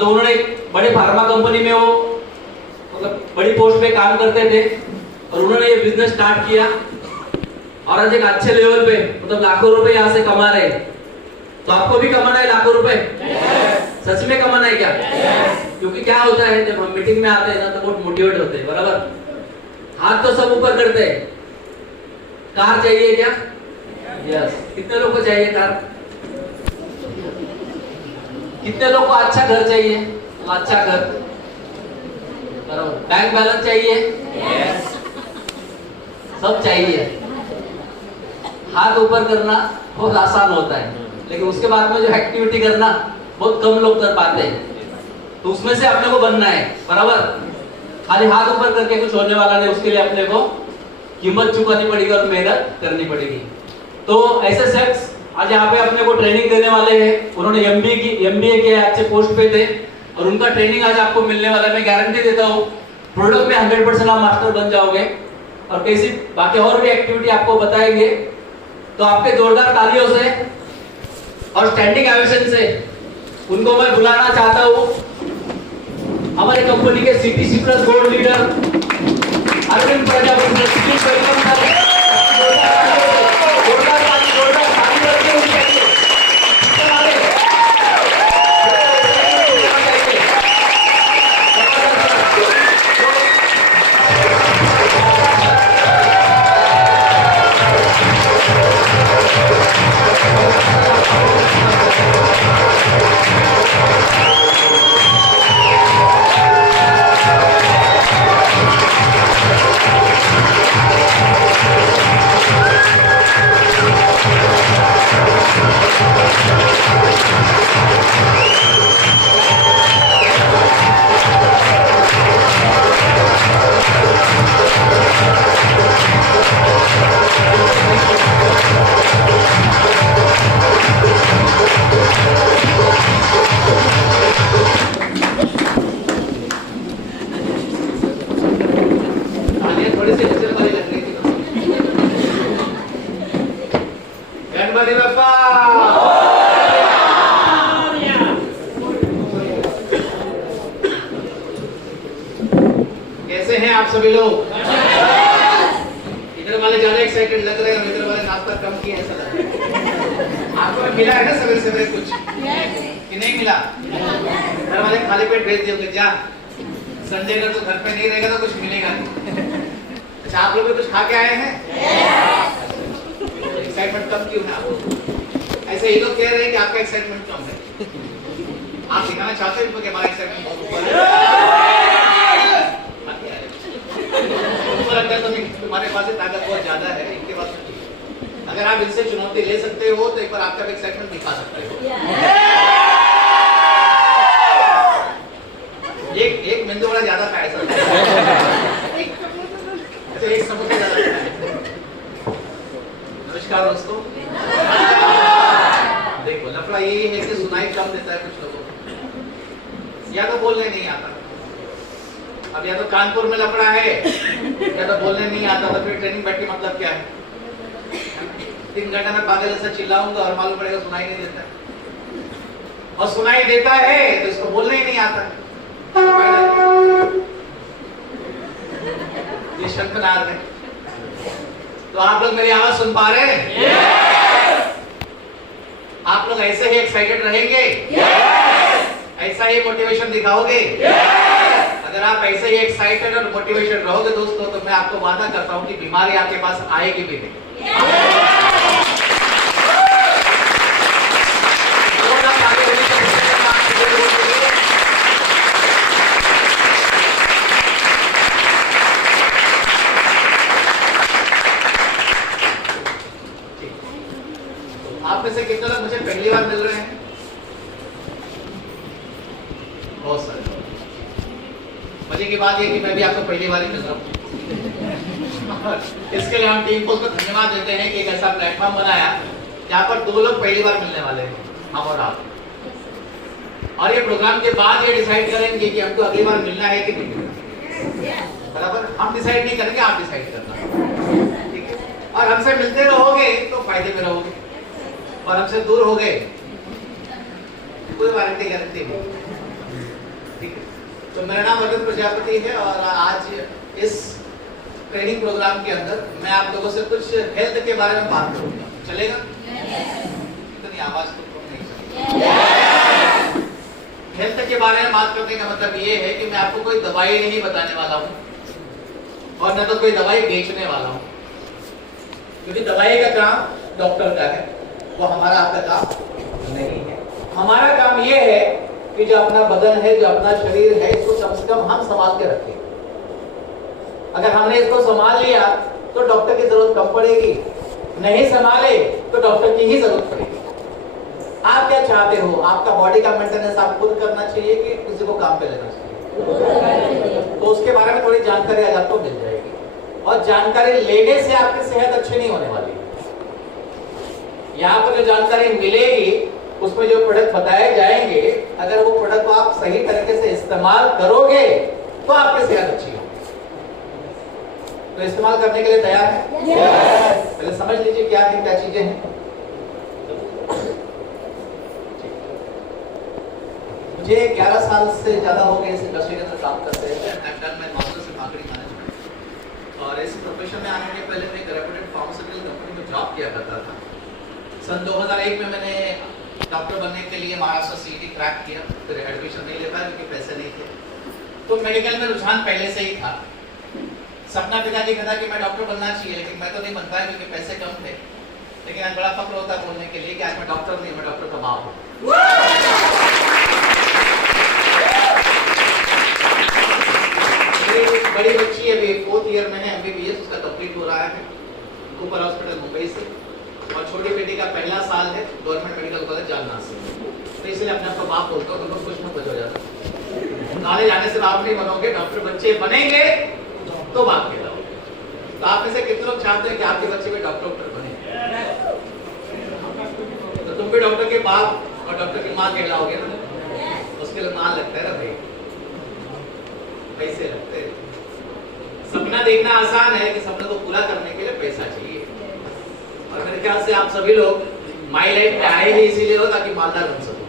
मतलब उन्होंने एक बड़े फार्मा कंपनी में वो मतलब बड़ी पोस्ट पे काम करते थे और उन्होंने ये बिजनेस स्टार्ट किया और आज एक अच्छे लेवल पे मतलब लाखों रुपए यहाँ से कमा रहे। तो आपको भी कमाना है लाखों रुपए? सच में कमाना है क्या? क्योंकि क्या होता है जब हम मीटिंग में आते हैं ना तो बहुत मोटिवेट होते हैं, बराबर? हाथ तो सब ऊपर करते हैं। कार चाहिए क्या? यस। कितने लोग को चाहिए कार? कितने लोग को अच्छा घर चाहिए? अच्छा घर, बराबर। बैंक बैलेंस चाहिए? यस। सब चाहिए। हाथ ऊपर करना बहुत आसान होता है, लेकिन उसके बाद में जो एक्टिविटी करना बहुत कम लोग कर पाते हैं। तो उसमें से अपने को बनना है, बराबर? खाली हाथ ऊपर करके कुछ होने वाला नहीं, उसके लिए अपने को कीमत चुकानी पड़ेगी और मेहनत करनी पड़ेगी। तो ऐसे शख्स आज यहाँ पे अपने को ट्रेनिंग देने वाले हैं। उन्होंने एमबीए किया, अच्छे पोस्ट पे थे और उनका ट्रेनिंग आज आपको मिलने वाला है। मैं गारंटी देता हूँ प्रोडक्ट में 100% आप मास्टर बन जाओगे और कैसी बाकी और भी एक्टिविटी आपको बताएंगे। तो आपके जोरदार तालियों से और स्टैंडिंग ओवेशन से उनको मैं बुलाना चाहता हूँ हमारी कंपनी के CTC plus gold leader Arvind Prajapati. कैसे हैं आप सभी लोग? इधर वाले ज्यादा एक्साइटेड लग रहे हैं, इधर वाले नाश्ता कम किए ऐसा लग रहा है। आपको मिला है ना सवेरे सवेरे कुछ कि नहीं मिला? घर वाले खाली पेट भेज दिए, जा संडे का तो घर पे नहीं रहेगा तो कुछ मिलेगा नहीं। अच्छा, आप लोग भी कुछ खा के आए हैं? एक्साइटमेंट कम क्यों है आपको? ऐसे ये लोग कह रहे हैं कि आपका एक्साइटमेंट कम है। आप दिखाना चाहते हैं कि हमारा एक्साइटमेंट बहुत ऊपर है। मुझे लगता है तुम्हारे पास ताकत बहुत ज्यादा है, इनके पास अगर आप इनसे चुनौती ले सकते हो तो एक बार आपका भी एक्साइटमेंट दिखा सकते हो। एक मेंदू बड़ा ज्यादा खाया सर। एक समोसा ज्यादा खाया। नमस्कार दोस्तों। देखो लफड़ा यही है कि सुनाई कम देता है कुछ लोगों को, या तो बोलने नहीं आता। अब या तो कानपुर में लफड़ा है या तो बोलने नहीं आता, तो फिर ट्रेनिंग बैठ के मतलब क्या है? 3 घंटे में पागल ऐसा चिल्लाऊंगा और मालूम पड़ेगा सुनाई नहीं देता, और सुनाई देता है तो इसको बोलने ही नहीं आता। ये शंखनाद है। तो आप लोग मेरी आवाज सुन पा रहे हैं? आप लोग ऐसे ही एक्साइटेड रहेंगे? ऐसा ही मोटिवेशन दिखाओगे? अगर आप ऐसे ही एक्साइटेड और मोटिवेशन रहोगे दोस्तों, तो मैं आपको वादा करता हूं कि बीमारी आपके पास आएगी भी नहीं। आप में से कितने लोग मुझे पहली बार मिल रहे हैं? बहुत सारे। मजे की बात यह कि मैं भी आपको पहली बार ही मिल रहा हूँ। इसके लिए हम टीम को धन्यवाद देते हैं कि एक ऐसा प्लेटफॉर्म बनाया जहाँ पर 2 लोग पहली बार मिलने वाले हैं, हम और आप। और ये प्रोग्राम के बाद ये डिसाइड करेंगे कि हमको अगली बार मिलना है कि नहीं मिलना। बराबर? हम डिसाइड नहीं करेंगे, आप डिसाइड करना, ठीक है? और हमसे मिलते रहोगे तो फायदे में रहोगे, और हमसे दूर हो गए कोई वारंटी गारंटी नहीं। ठीक है। तो मेरा नाम अरविंद प्रजापति है और आज इस ट्रेनिंग प्रोग्राम के अंदर मैं आप लोगों से कुछ हेल्थ के बारे में बात करूंगा। चलेगा? इतनी आवाज तो कम नहीं चलेगी। हेल्थ के बारे में बात करने का मतलब ये है कि मैं आपको कोई दवाई नहीं बताने वाला हूँ और न तो कोई दवाई बेचने वाला हूँ, क्योंकि दवाई का काम डॉक्टर का है, वो हमारा आपका काम नहीं है। हमारा काम ये है कि जो अपना बदन है, जो अपना शरीर है, इसको कम से कम हम संभाल के रखें। अगर हमने इसको संभाल लिया तो डॉक्टर की जरूरत कम पड़ेगी, नहीं संभाले तो डॉक्टर की ही जरूरत पड़ेगी। आप क्या चाहते हो? आपका बॉडी का मेंटेनेंस आप खुद करना चाहिए कि किसी को काम पे लेना चाहिए? तो उसके बारे में थोड़ी जानकारी आज आपको मिल जाएगी और जानकारी लेने से आपकी सेहत अच्छी नहीं होने वाली। यहाँ पर जो जानकारी मिलेगी उसमें जो प्रोडक्ट बताए जाएंगे, अगर वो प्रोडक्ट को आप सही तरीके से इस्तेमाल करोगे तो आपकी सेहत अच्छी होगी। तो इस्तेमाल करने के लिए तैयार है? पहले समझ लीजिए क्या है, क्या चीजें हैं। मुझे 11 साल से ज्यादा हो गए इस इंडस्ट्री के अंदर काम करते हैं। मैं मास्टर्स इन मार्केटिंग मैनेजमेंट और इस प्रोफेशन में आने के पहले मैं एक रेप्यूटेड फार्मास्यूटिकल कंपनी में जॉब किया करता था। सन 2001 में मैंने डॉक्टर बनने के लिए महाराष्ट्र सीईटी क्रैक किया, फिर एडमिशन नहीं ले पाया क्योंकि पैसे नहीं थे। तो मेडिकल में रुझान पहले से ही था। सपना पिताजी का था कि मैं डॉक्टर बनना चाहिए, लेकिन मैं तो नहीं बन पाया क्योंकि पैसे कम थे। लेकिन आज बड़ा फक्र होता है बोलने के लिए कि आज मैं डॉक्टर नहीं, मैं डॉक्टर का बाप हूँ। बड़ी बच्ची अभी 4th ईयर में है, MBBS उसका कंप्लीट हो रहा है कूपर हॉस्पिटल मुंबई से, और छोटी बेटी का पहला साल है गवर्नमेंट मेडिकल कॉलेज जालना से। तो इसलिए अपने आपको बाप बोलता हूँ, तो कुछ मत हो जाता। कॉलेज आने से बाप नहीं बनोगे, डॉक्टर बच्चे बनेंगे तो बाप कहलाओगे। तो आप में से कितने लोग चाहते हैं कि आपके बच्चे भी डॉक्टर बने? तो तुम भी डॉक्टर के बाप और डॉक्टर की माँ कहलाओगे ना। उसके लिए मान लगता है ना भाई, पैसे लगते हैं। सपना देखना आसान है कि सपने को पूरा करने के लिए पैसा चाहिए। और मेरे ख्याल से आप सभी लोग माई लाइफ में आए ही इसीलिए हो ताकि मालदार बन सको।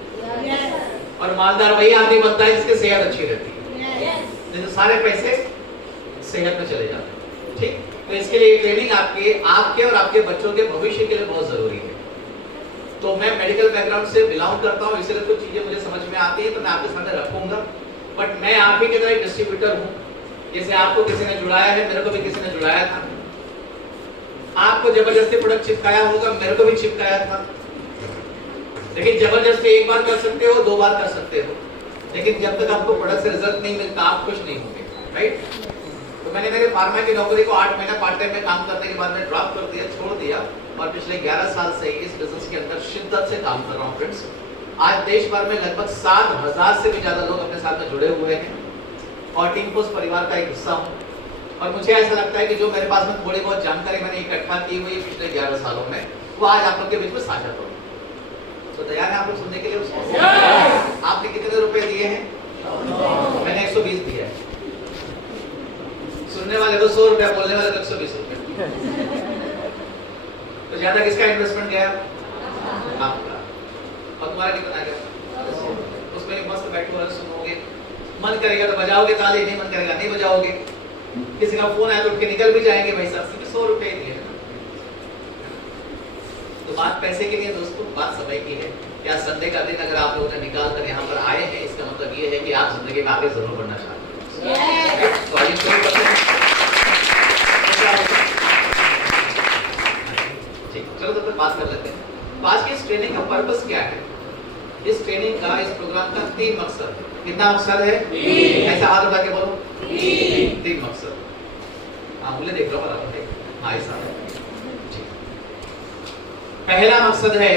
और मालदार वही आदमी बनता है जिसकी सेहत अच्छी रहती है, नहीं तो सारे पैसे सेहत में चले जाते हैं। ठीक, तो इसके लिए ट्रेनिंग आपके और आपके बच्चों के भविष्य के लिए बहुत जरूरी है। तो मैं मेडिकल बैकग्राउंड से बिलोंग करता हूँ, इसलिए कुछ चीजें मुझे समझ में आती है तो मैं आपके सामने रखूंगा। बट मैं आप ही की तरह एक डिस्ट्रीब्यूटर हूँ। जैसे आपको किसी ने जुड़ाया है, मेरे को भी किसी ने जुड़ाया था। आपको जबरदस्ती प्रोडक्ट चिपकाया होगा, मेरे को भी चिपकाया था। लेकिन जबरदस्ती एक बार कर सकते हो, 2 बार कर सकते हो, लेकिन जब तक आपको प्रोडक्ट से रिजल्ट नहीं मिलता आप खुश नहीं होंगे। राइट? तो मैंने मेरे फार्मा की नौकरी को 8 महीना पार्ट टाइम में काम करने के बाद में ड्रॉप कर दिया, छोड़ दिया, और पिछले 11 साल से इस बिजनेस के अंदर शिद्दत से काम कर रहा हूँ। फ्रेंड्स, आज देश भर में लगभग 7,000 से भी ज्यादा लोग अपने साथ में जुड़े हुए हैं और टीम पोस्ट परिवार का एक हिस्सा हूँ। और मुझे ऐसा लगता है कि जो मेरे पास में थोड़ी बहुत जानकारी मैंने इकट्ठा की हुई है पिछले 11 सालों में, वो आज आप लोग के बीच में साझा करूँ। तो तैयार है आप लोग सुनने के लिए उसको? आपने कितने रुपए दिए हैं? मैंने 120 दिया है। सुनने वाले को 100 रुपया, बोलने वाले को 120 रुपया। तो ज्यादा किसका इन्वेस्टमेंट गया? आपका। और तुम्हारा कितना गया? उसमें मस्त बैठो और सुनोगे, मन करेगा तो बजाओगे ताली, नहीं मन करेगा नहीं बजाओगे। किसी का फोन आया तो उठ के निकल भी जाएंगे, भाई साहब सिर्फ 100 रुपए दिए। तो बात पैसे की नहीं है दोस्तों, बात समय की है। क्या संडे का दिन अगर आप लोगों ने निकाल कर यहाँ पर आए हैं, इसका मतलब ये है कि आप जिंदगी में आगे जरूर बढ़ना चाहते हैं। तो आइए शुरू करते हैं। चलो तब तक बात कर लेते हैं। तो आज की इस ट्रेनिंग का पर्पस क्या है? इस ट्रेनिंग का, इस प्रोग्राम का 3 मकसद है। कितना मकसद है? ऐसा हाथ उठा के बोलो। 3 मकसद। हाँ, मुझे देख लो बराबर है। हाँ, ऐसा है। पहला मकसद है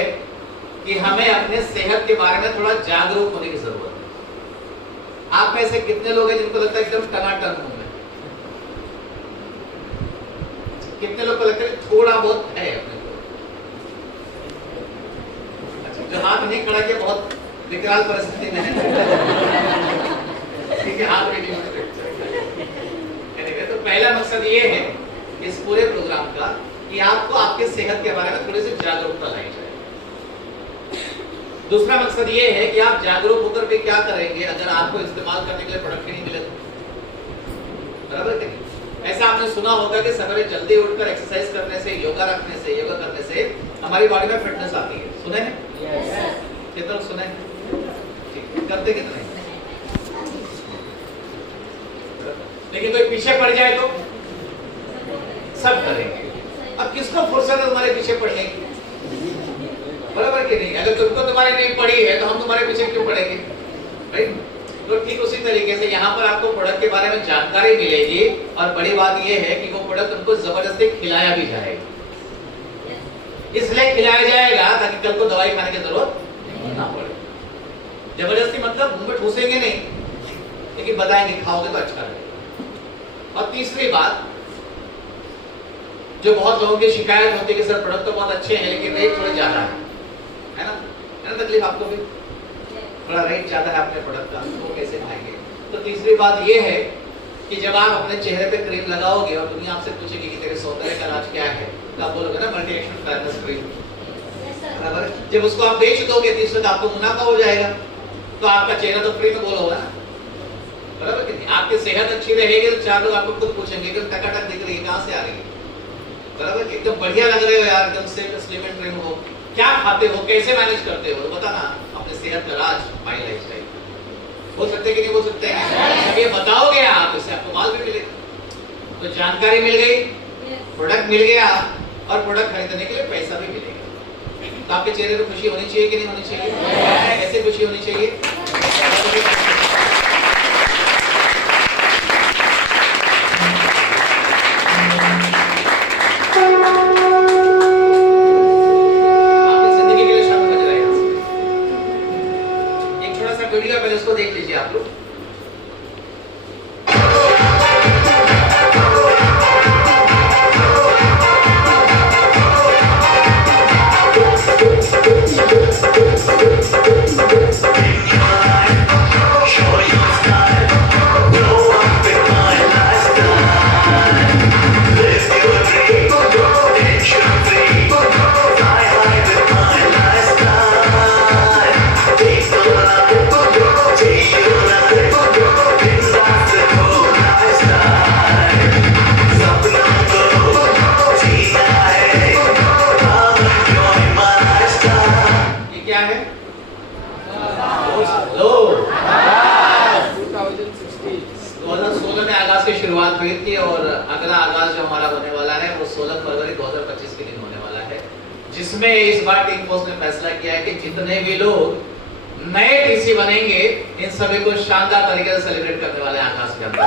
कि हमें अपने सेहत के बारे में थोड़ा जागरूक होने की जरूरत है। आप में से कितने लोग हैं जिनको लगता है एकदम टनाटन हूं मैं? कितने लोग को लगता है थोड़ा बहुत है अपने को? अच्छा, जो हाथ नहीं खड़ा किया बहुत विकराल परिस्थिति में है। ठीक है, हाथ भी नहीं उठते। तो पहला मकसद ये है इस पूरे प्रोग्राम का कि आपको आपके सेहत के बारे में थोड़ी सी जागरूकता लाई जाए। दूसरा मकसद ये है कि आप जागरूक होकर भी प्रॉपर्टी क्या करेंगे अगर आपको इस्तेमाल करने के लिए प्रोडक्ट ही नहीं मिले तो? बराबर है कि ऐसा आपने सुना होगा कि सवेरे जल्दी उठकर एक्सरसाइज करने से, योगा करने से हमारी बॉडी में फिटनेस आती है। सुने हैं? कितने लोग सुने? ठीक, करते कितने? लेकिन कोई पीछे पड़ जाए तो सब करेंगे। अब किसको फुर्सत है तुम्हारे पीछे पड़ने की? बराबर कि नहीं? अगर तुमको तुम्हारी नहीं पड़ी है तो हम तुम्हारे पीछे क्यों पड़ेंगे? राइट? तो ठीक उसी तरीके से यहाँ पर आपको प्रोडक्ट के बारे में जानकारी मिलेगी और बड़ी बात यह है कि वो प्रोडक्ट उनको जबरदस्ती खिलाया भी जाएगा। इसलिए खिलाया जाएगा ताकि कल को दवाई खाने की जरूरत ना पड़े। जबरदस्ती मतलब मुंह में ठूसेंगे नहीं, लेकिन बताएंगे खाओगे तो अच्छा लगेगा। और तीसरी बात जो बहुत लोगों की शिकायत होती है कि सर प्रोडक्ट तो बहुत अच्छे हैं लेकिन रेट थोड़े ज्यादा है ना? है ना तकलीफ आपको भी? थोड़ा रेट ज्यादा है अपने प्रोडक्ट का, वो कैसे खाएंगे? तो तीसरी बात ये है कि जब आप अपने चेहरे पे क्रीम लगाओगे और दुनिया आपसे पूछेगी कि तेरे सौंदर्य का राज क्या है, तो आप बोलोगे ना मल्टी एक्शन फेयरनेस क्रीम। बराबर? जब उसको आप बेच दोगे तो इससे आपको मुनाफा हो जाएगा, तो आपका चेहरा तो फ्री में बोल होगा ना। बराबर कि नहीं? आपकी सेहत अच्छी रहेगी तो चार लोग आपको खुद पूछेंगे कि टकाटक दिख रही है, कहाँ से आ रही है? बराबर? एकदम बढ़िया लग रहे हो यार, एकदम से स्लिम एंड ट्रिम हो, क्या खाते हो, कैसे मैनेज करते हो, बता ना अपने सेहत का राज। माय लाइफस्टाइल बोल सकते कि नहीं बोल सकते हैं? जब ये बताओगे आप, इससे आपको माल भी मिलेगा। तो जानकारी मिल गई, प्रोडक्ट मिल गया और प्रोडक्ट खरीदने के लिए पैसा भी मिलेगा। तो आपके चेहरे पर खुशी होनी चाहिए कि नहीं होनी चाहिए? कैसे खुशी होनी चाहिए? वीडियो पहले उसको देख लीजिए आप लोग। शुरुआत हुई थी और अगला आगाज जो हमारा होने वाला है वो 16 फरवरी 2025 के दिन होने वाला है, जिसमें इस बार टीम फोर्स ने फैसला किया है कि जितने भी लोग नए टीसी बनेंगे इन सभी को शानदार तरीके से सेलिब्रेट करने वाले हैं आकाश के अंदर।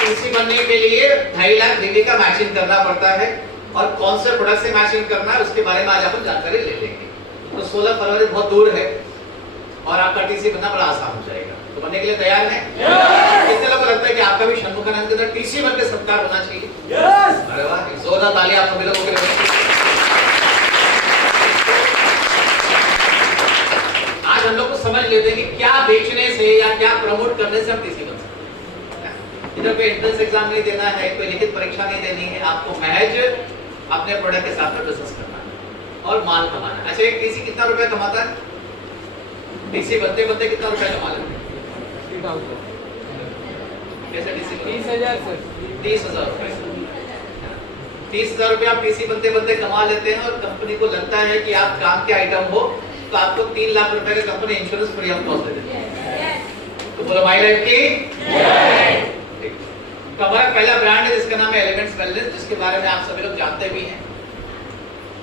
टीसी बनने के लिए 2.5 लाख डिग्री का मैचिंग करना पड़ता है और कौन से प्रोडक्ट से मैचिंग करना है उसके बारे में आज अपन जानकारी ले लेंगे। तो 16 फरवरी बहुत दूर है और आपका टीसी बनना बड़ा आसान हो जाएगा। तो बनने के लिए तैयार हैं? कितने लोगों को लगता है कि आपका भी शंभुकानंद के अंदर टीसी बनकर सत्कार होना चाहिए? अरे वाह, जोरदार तालियां आप सभी लोगों के लिए। आज हम लोग को समझ लेते हैं कि क्या बेचने से या क्या प्रमोट करने से हम टीसी बन सकते हैं। इधर कोई एंट्रेंस एग्जाम नहीं देना है, कोई लिखित परीक्षा नहीं देनी है, आपको महज अपने प्रोडक्ट के साथ में बिजनेस करना है और माल कमाना है। अच्छा, एक टीसी कितना रुपया कमाता है? टीसी बनते बनते कितना रुपया कमा लेते हैं? कैसे टीसी? 30,000 सर। 30,000 रुपए। 30,000 रुपया आप टीसी बनते बनते कमा लेते हैं और कंपनी को लगता है कि आप काम के आइटम हो तो आपको 3 लाख रुपए का company insurance free of cost दे देती है। तो बोलो माय लाइफ की तो हमारा पहला ब्रांड है जिसका नाम है एलिमेंट्स वेलनेस, जिसके बारे में आप सभी लोग जानते भी हैं।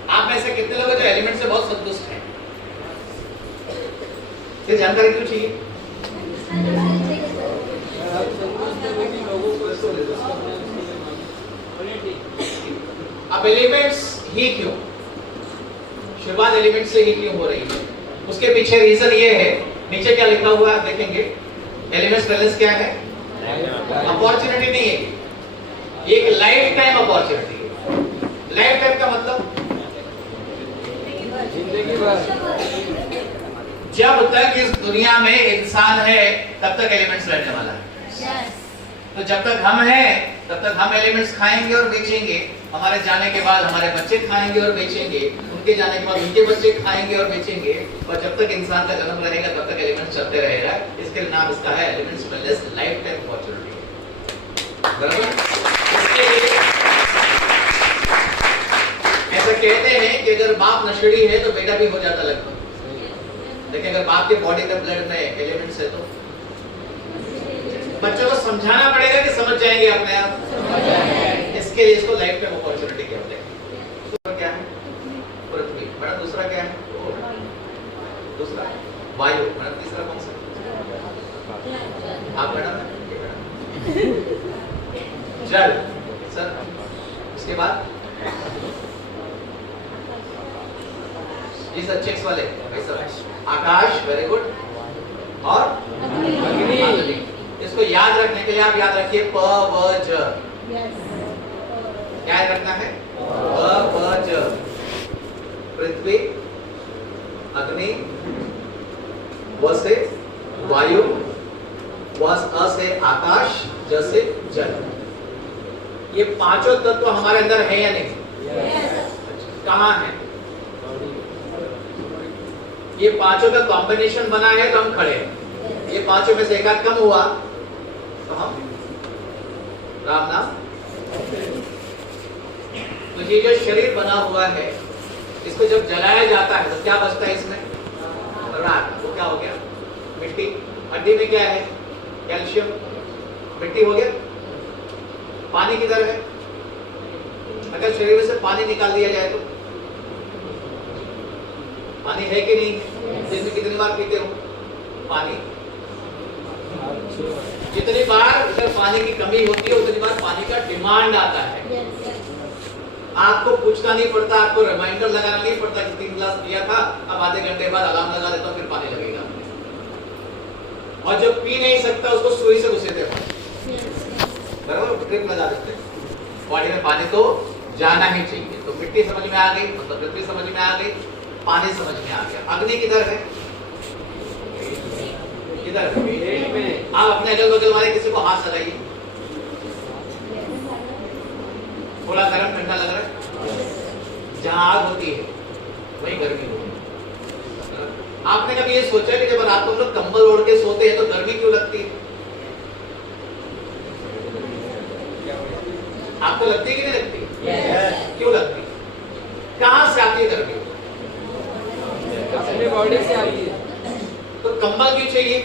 आप में से कितने लोग हैं जो एलिमेंट से बहुत संतुष्ट हैं? ये जानकारी क्यों चाहिए? अब एलिमेंट्स ही क्यों, शुरुआत एलिमेंट से ही क्यों हो रही है, उसके पीछे रीजन ये है। नीचे क्या लिखा हुआ है आप देखेंगे। एलिमेंट्स बैलेंस क्या है? अपॉर्चुनिटी नहीं है, ये एक लाइफ टाइम अपॉर्चुनिटी है। लाइफ टाइम का मतलब जिंदगी भर, जब तक इस दुनिया में इंसान है तब तक एलिमेंट्स रहने वाला है। तो जब तक हम हैं तब तक हम एलिमेंट्स खाएंगे और बेचेंगे, हमारे जाने के बाद हमारे बच्चे खाएंगे और बेचेंगे, उनके जाने के बाद उनके बच्चे खाएंगे और बेचेंगे, और जब तक इंसान का जन्म रहेगा तब तक एलिमेंट्स चलते रहेगा। इसके नाम इसका है elements wellness life time opportunity. बराबर? इसके लिए ऐसा कहते हैं कि अगर बाप नशेड़ी है तो बेटा भी हो जाता लगभग। देखिए अगर बाप के बॉडी का ब्लड में एलिमेंट्स है तो बच्चों को समझाना पड़ेगा कि समझ जाएंगे अपने आप। इसके लिए इसको लाइफ टाइम अपॉर्चुनिटी कहते हैं। दूसरा क्या है? पृथ्वी। मैडम दूसरा क्या है? दूसरा वायु। मैडम तीसरा कौन सा? आप मैडम जल। सर इसके बाद ये चेक्स वाले भाई सर आकाश, वेरी गुड, और अग्नि। इसको याद रखने के लिए आप याद रखिए प व ज। क्या याद रखना है? प व ज। पृथ्वी, अग्नि, व से वायु, अ से आकाश, ज से जल। ये पांचों तत्व हमारे अंदर है या नहीं? कहाँ है? ये पांचों का कॉम्बिनेशन बना है तो हम खड़े हैं। ये पांचों में से एक आध कम हुआ तो हम राम नाम। तो ये जो शरीर बना हुआ है इसको जब जलाया जाता है तो क्या बचता है इसमें? राख। वो क्या हो गया? मिट्टी। हड्डी में क्या है? कैल्शियम। मिट्टी हो गया। पानी किधर है? अगर शरीर में से पानी निकाल दिया जाए तो पानी है कि नहीं? दिन में कितनी बार पीते हो पानी? जितनी बार अगर पानी की कमी होती है उतनी बार पानी का डिमांड आता है। आपको पूछना नहीं पड़ता, आपको रिमाइंडर लगाना नहीं पड़ता कि 3 गिलास पिया था, अब आधे घंटे बाद अलार्म लगा देता हूं फिर पानी लगेगा। और जो पी नहीं सकता उसको सुई से घुसेते हैं, बराबर, ड्रिप लगा देते हैं। बॉडी में पानी तो जाना ही चाहिए। तो मिट्टी समझ में आ गई, मतलब पृथ्वी समझ में आ गई, पानी समझ में आ गया। अग्नि किधर है? किधर? आप अपने अगल बगल वाले किसी को हाथ लगाइए। थोड़ा गर्म ठंडा लग रहा है? जहां आग होती है वहीं गर्मी होती है। आपने कभी ये सोचा कि जब रात को हम लोग कंबल ओढ़ के सोते हैं तो गर्मी क्यों लगती है? आपको लगती है कि नहीं लगती? क्यों लगती? कहां से आती है गर्मी? अपने बॉडी से आती है। तो कंबल क्यों चाहिए?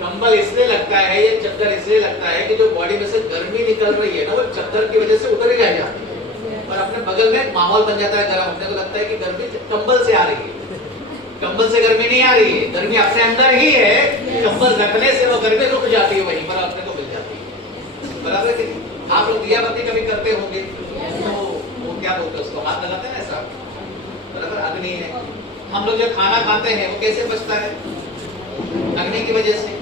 कंबल इसलिए लगता है, ये चद्दर इसलिए लगता है कि जो बॉडी में से गर्मी निकल रही है ना वो चद्दर की वजह से उधर ही रह जाती है और अपने बगल में एक माहौल बन जाता है गर्म। अपने को लगता है कि गर्मी कंबल से आ रही है। कंबल से गर्मी नहीं आ रही है, गर्मी अपने अंदर ही है। कंबल रखने से वो गर्मी रुक जाती है, वहीं पर अपने को मिल जाती है। बराबर है? आप लोग दिया बत्ती कभी करते होंगे तो वो क्या बोलते हैं उसको, हाथ लगाते हैं ऐसा, बराबर। अग्नि है। हम लोग जो खाना खाते हैं वो कैसे बचता है? अग्नि की वजह से,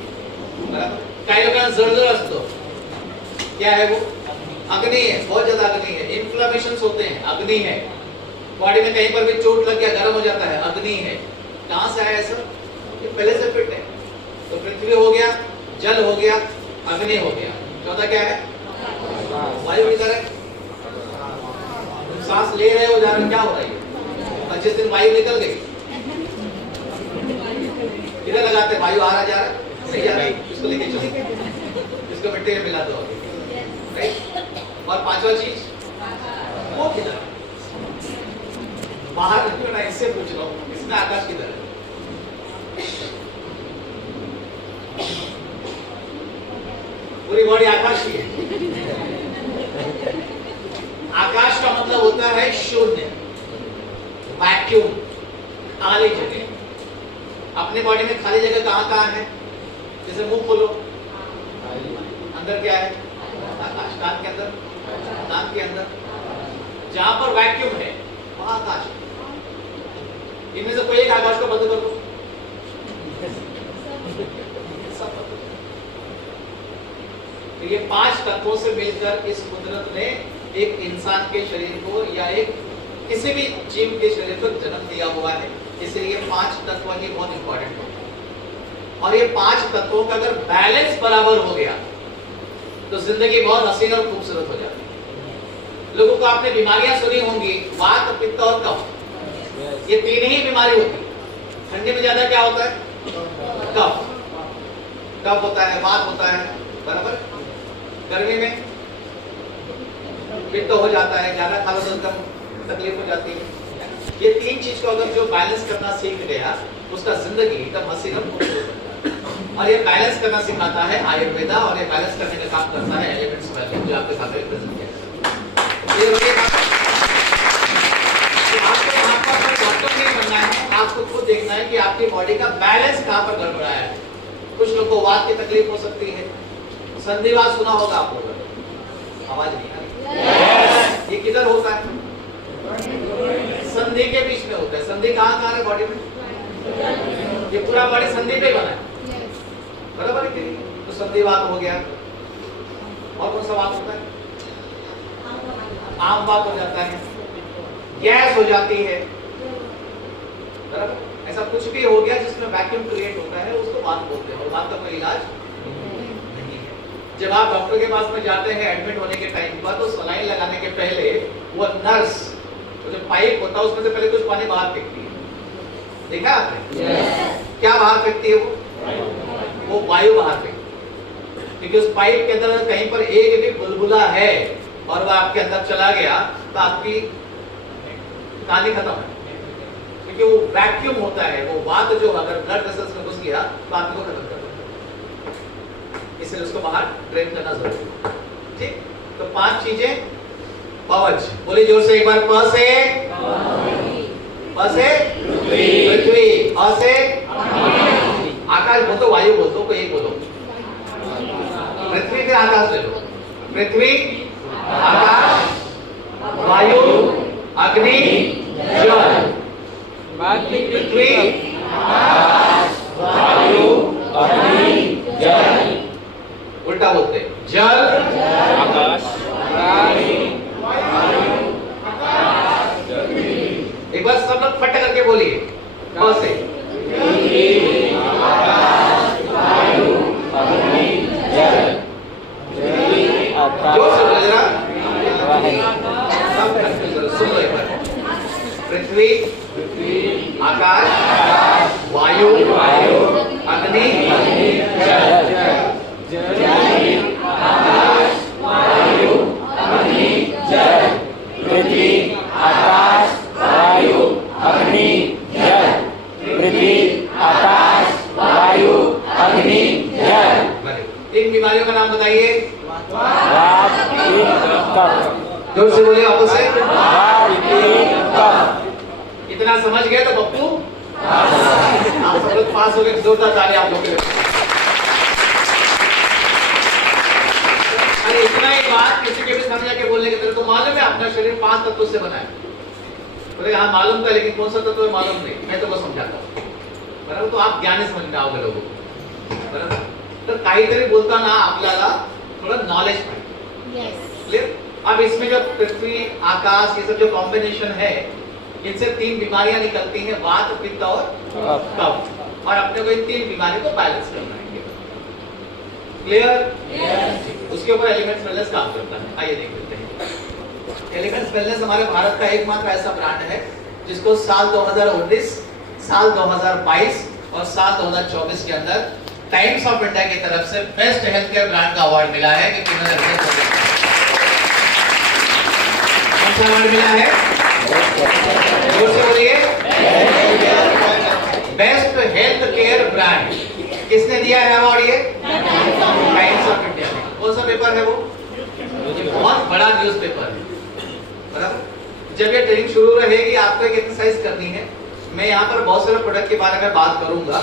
बराबर। कई लोग जर्जर असतो, क्या है वो? अग्नि है, बहुत ज्यादा अग्नि है। इन्फ्लेमेशन होते हैं, अग्नि है। बॉडी में कहीं पर भी चोट लग गया, गर्म हो जाता है, अग्नि है। कहां से आया ऐसा? ये पहले से फिट है। तो पृथ्वी हो गया, जल हो गया, अग्नि हो गया, चौथा क्या है? वायु किधर है? सांस ले रहे हो, जा रहे हो, क्या हो रहा है? और जिस दिन वायु निकल गई किधर लगाते? वायु आ रहा जा रहा है, नहीं जा रहा, इसको लेके चलो, इसको मिट्टी में मिला दो, राइट। और पांचवा चीज वो किधर? बाहर निकलना, इससे पूछ रहा हूं, इसमें आकाश किधर है? पूरी बॉडी आकाश की है। आकाश का मतलब होता है शून्य, वैक्यूम, खाली जगह। अपने बॉडी में खाली जगह कहां कहां है? जैसे मुंह खोलो, अंदर क्या है? आकाश। कान के अंदर, नाक के अंदर, जहां पर वैक्यूम है वहां आकाश है। इनमें से कोई एक आकाश को बंद कर दो, तो ये 5 तत्वों से मिलकर इस कुदरत ने एक इंसान के शरीर को या एक किसी भी जीव के शरीर को जन्म दिया हुआ है। इसलिए 5 तत्व ही बहुत इंपॉर्टेंट होते हैं। और ये 5 तत्वों का अगर बैलेंस बराबर हो गया तो जिंदगी बहुत हसीन और खूबसूरत हो जाती है। लोगों को आपने बीमारियां सुनी होंगी, वात, पित्त और कफ, ये तीन ही बीमारी होती है। ठंडी में ज्यादा क्या होता है? कफ, कफ होता है, वात होता है, बराबर। गर्मी में पित्त हो जाता है, ज्यादा खा लो तो एकदम तकलीफ हो जाती है। ये तीन चीज को अगर जो बैलेंस करना सीख गया, उसका जिंदगी एकदम हसीन और खूबसूरत हो जाता है। और ये बैलेंस करना सिखाता है आयुर्वेदा, और ये बैलेंस करने का काम करता है एलिमेंट्स वैल्यू, जो आपके सामने प्रेजेंट किया। ये होगी बात। आपको यहाँ पर डॉक्टर नहीं बनना है, आपको खुद देखना है कि आपकी बॉडी का बैलेंस कहाँ पर गड़बड़ाया है। कुछ लोगों को वात की तकलीफ हो सकती है, संधिवात सुना होगा आप लोगों ने, आवाज नहीं आ रही। ये किधर होता है? संधि के बीच में होता है। संधि कहाँ है बॉडी में? ये पूरा बॉडी संधि पे बना है, बराबर है कि नहीं? तो संधिवात हो गया। और कौन सा वात होता है? आम वात हो जाता है, गैस हो जाती है, बराबर। ऐसा कुछ भी हो गया जिसमें वैक्यूम क्रिएट होता है, उसको वात बोलते हैं, और वात का कोई इलाज नहीं है। जब आप डॉक्टर के पास में जाते हैं एडमिट होने के टाइम पर, तो सलाइन लगाने के पहले वो नर्स, तो जो पाइप होता है उसमें से पहले कुछ पानी बाहर फेंकती है, देखा आपने? क्या बाहर फेंकती है वो वायु बाहर फेंकती है। क्योंकि उस पाइप के अंदर कहीं पर एक भी बुलबुला है और वह आपके अंदर चला गया तो आपकी कहानी खत्म है। क्योंकि वो वैक्यूम होता है, वो वात जो अगर ब्लड वेसल्स में घुस गया तो आदमी को खत्म कर देता है, इसलिए उसको बाहर ड्रेन करना जरूरी है। ठीक, तो 5 चीजें। पवच, बोलिए जोर से एक बार। प से पृथ्वी, अ से आकाश बोल दो, वायु बोल दो, कोई एक बोलो। पृथ्वी फिर आकाश ले लो। पृथ्वी, आकाश, वायु, अग्नि, जल। पृथ्वी, आकाश, वायु, अग्नि, जल। उल्टा बोलते हैं, जल, आकाश, एक बार सब लोग फट करके बोलिए। क से जोर से बोले जरा, सुन लो एक बार। पृथ्वी, आकाश, वायु, अग्नि, पृथ्वी, आकाश, वायु, अग्नि, जल। पृथ्वी, आकाश, वायु, अग्नि, जल। इन बीमारियों का नाम बताइए। वात, पित्त, कफ। जोर से बोलिए वापस से। वात, पित्त, कफ। इतना समझ गए तो बप्पू आप सब लोग पास हो गए। जोरदार ताली आप लोग के लिए। अरे इतना ही बात किसी के भी सामने जाके बोलने के तेरे को मालूम है अपना शरीर 5 तत्वों से बना है? बोले हाँ मालूम था, लेकिन कौन सा तत्व है मालूम नहीं, मैं तो समझाता हूँ, बराबर। तो आप ज्ञानी समझ में आओगे लोगों को, बराबर। तर काहीतरी बोलताना आपल्याला थोड़ा नॉलेज पाहिजे, क्लियर? अब इसमें जो पृथ्वी, आकाश, ये सब जो कॉम्बिनेशन है, इनसे 3 बीमारियां निकलती हैं, वात, पित्त और कफ। और अपने को इन 3 बीमारी को बैलेंस करना है, क्लियर? उसके ऊपर एलिमेंट्स वेलनेस काम करता है। आइए देख लेते हैं। एलिमेंट्स वेलनेस हमारे भारत का एकमात्र ऐसा ब्रांड है जिसको साल 2019, साल 2022 और साल 2024 के अंदर टाइम्स ऑफ इंडिया की तरफ से बेस्ट हेल्थ केयर ब्रांड का अवार्ड मिला है। कि कौन सा अवार्ड मिला है? जोर से बोलिए। बेस्ट हेल्थ केयर ब्रांड किसने दिया है अवार्ड? ये टाइम्स ऑफ इंडिया। कौन सा पेपर है वो? बहुत बड़ा न्यूज पेपर है, बराबर। जब ये ट्रेनिंग शुरू रहेगी आपको एक एक्सरसाइज करनी है। मैं यहाँ पर बहुत सारे प्रोडक्ट के बारे में बात करूंगा।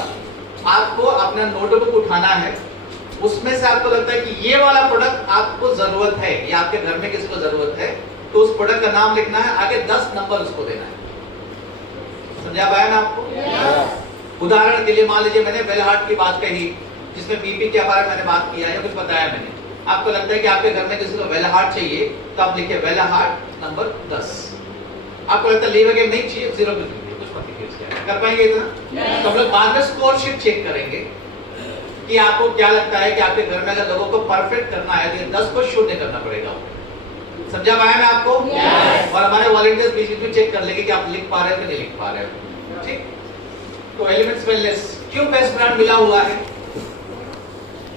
आपको अपना नोटबुक उठाना है, उसमें से आपको लगता है कि ये वाला प्रोडक्ट आपको जरूरत है या आपके घर में किसी को जरूरत है, तो उस प्रोडक्ट का नाम लिखना है, आगे 10 नंबर उसको देना है। समझा पाया ना आपको? उदाहरण के लिए मान लीजिए मैंने वेल हार्ट की बात कही, जिसमें बीपी के बारे में मैंने बात किया है, कुछ बताया मैंने। आपको लगता है कि आपके घर में किसी को वेल हार्ट चाहिए, तो आप लिखिए वेल हार्ट नंबर 10। आपको लगता है लीवर के नहीं चाहिए, 0 कुछ मत लिखिए। कर पाएंगे इतना? तो हम लोग बाद में स्कोर शीट चेक करेंगे। कि आपको क्या लगता है कि आपके घर में अगर लोगों को परफेक्ट करना है तो 10 को शून्य करना पड़ेगा। समझा पाया मैं आपको? Yes. और हमारे वॉलंटियर्स बीच में चेक कर लेंगे कि आप लिख पा रहे हो कि नहीं लिख पा रहे हो। ठीक, तो एलिमेंट्स वेलनेस क्यों बेस्ट ब्रांड मिला हुआ है?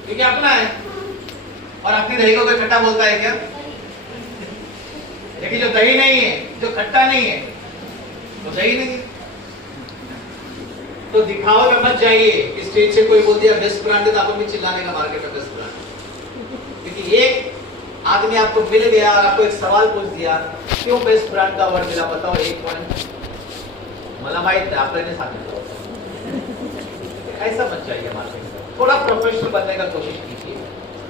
क्योंकि अपना है। और अपनी दही को कोई खट्टा बोलता है क्या? लेकिन जो दही नहीं है, जो खट्टा नहीं है, तो दही नहीं है। तो दिखावा में मत जाइए। स्टेज से कोई बोल दिया बेस्ट ब्रांड है तो आपको भी चिल्लाने का मार्केट में बेस्ट ब्रांड। क्योंकि एक आदमी आपको मिल गया और आपको एक सवाल पूछ दिया क्यों बेस्ट ब्रांड का अवार्ड मिला, बताओ एक पॉइंट। मला माहित नाही, आपल्याने सांगितलं। ऐसा मत चाहिए मार्केट में। थोड़ा प्रोफेशनल बनने का कोशिश कीजिए।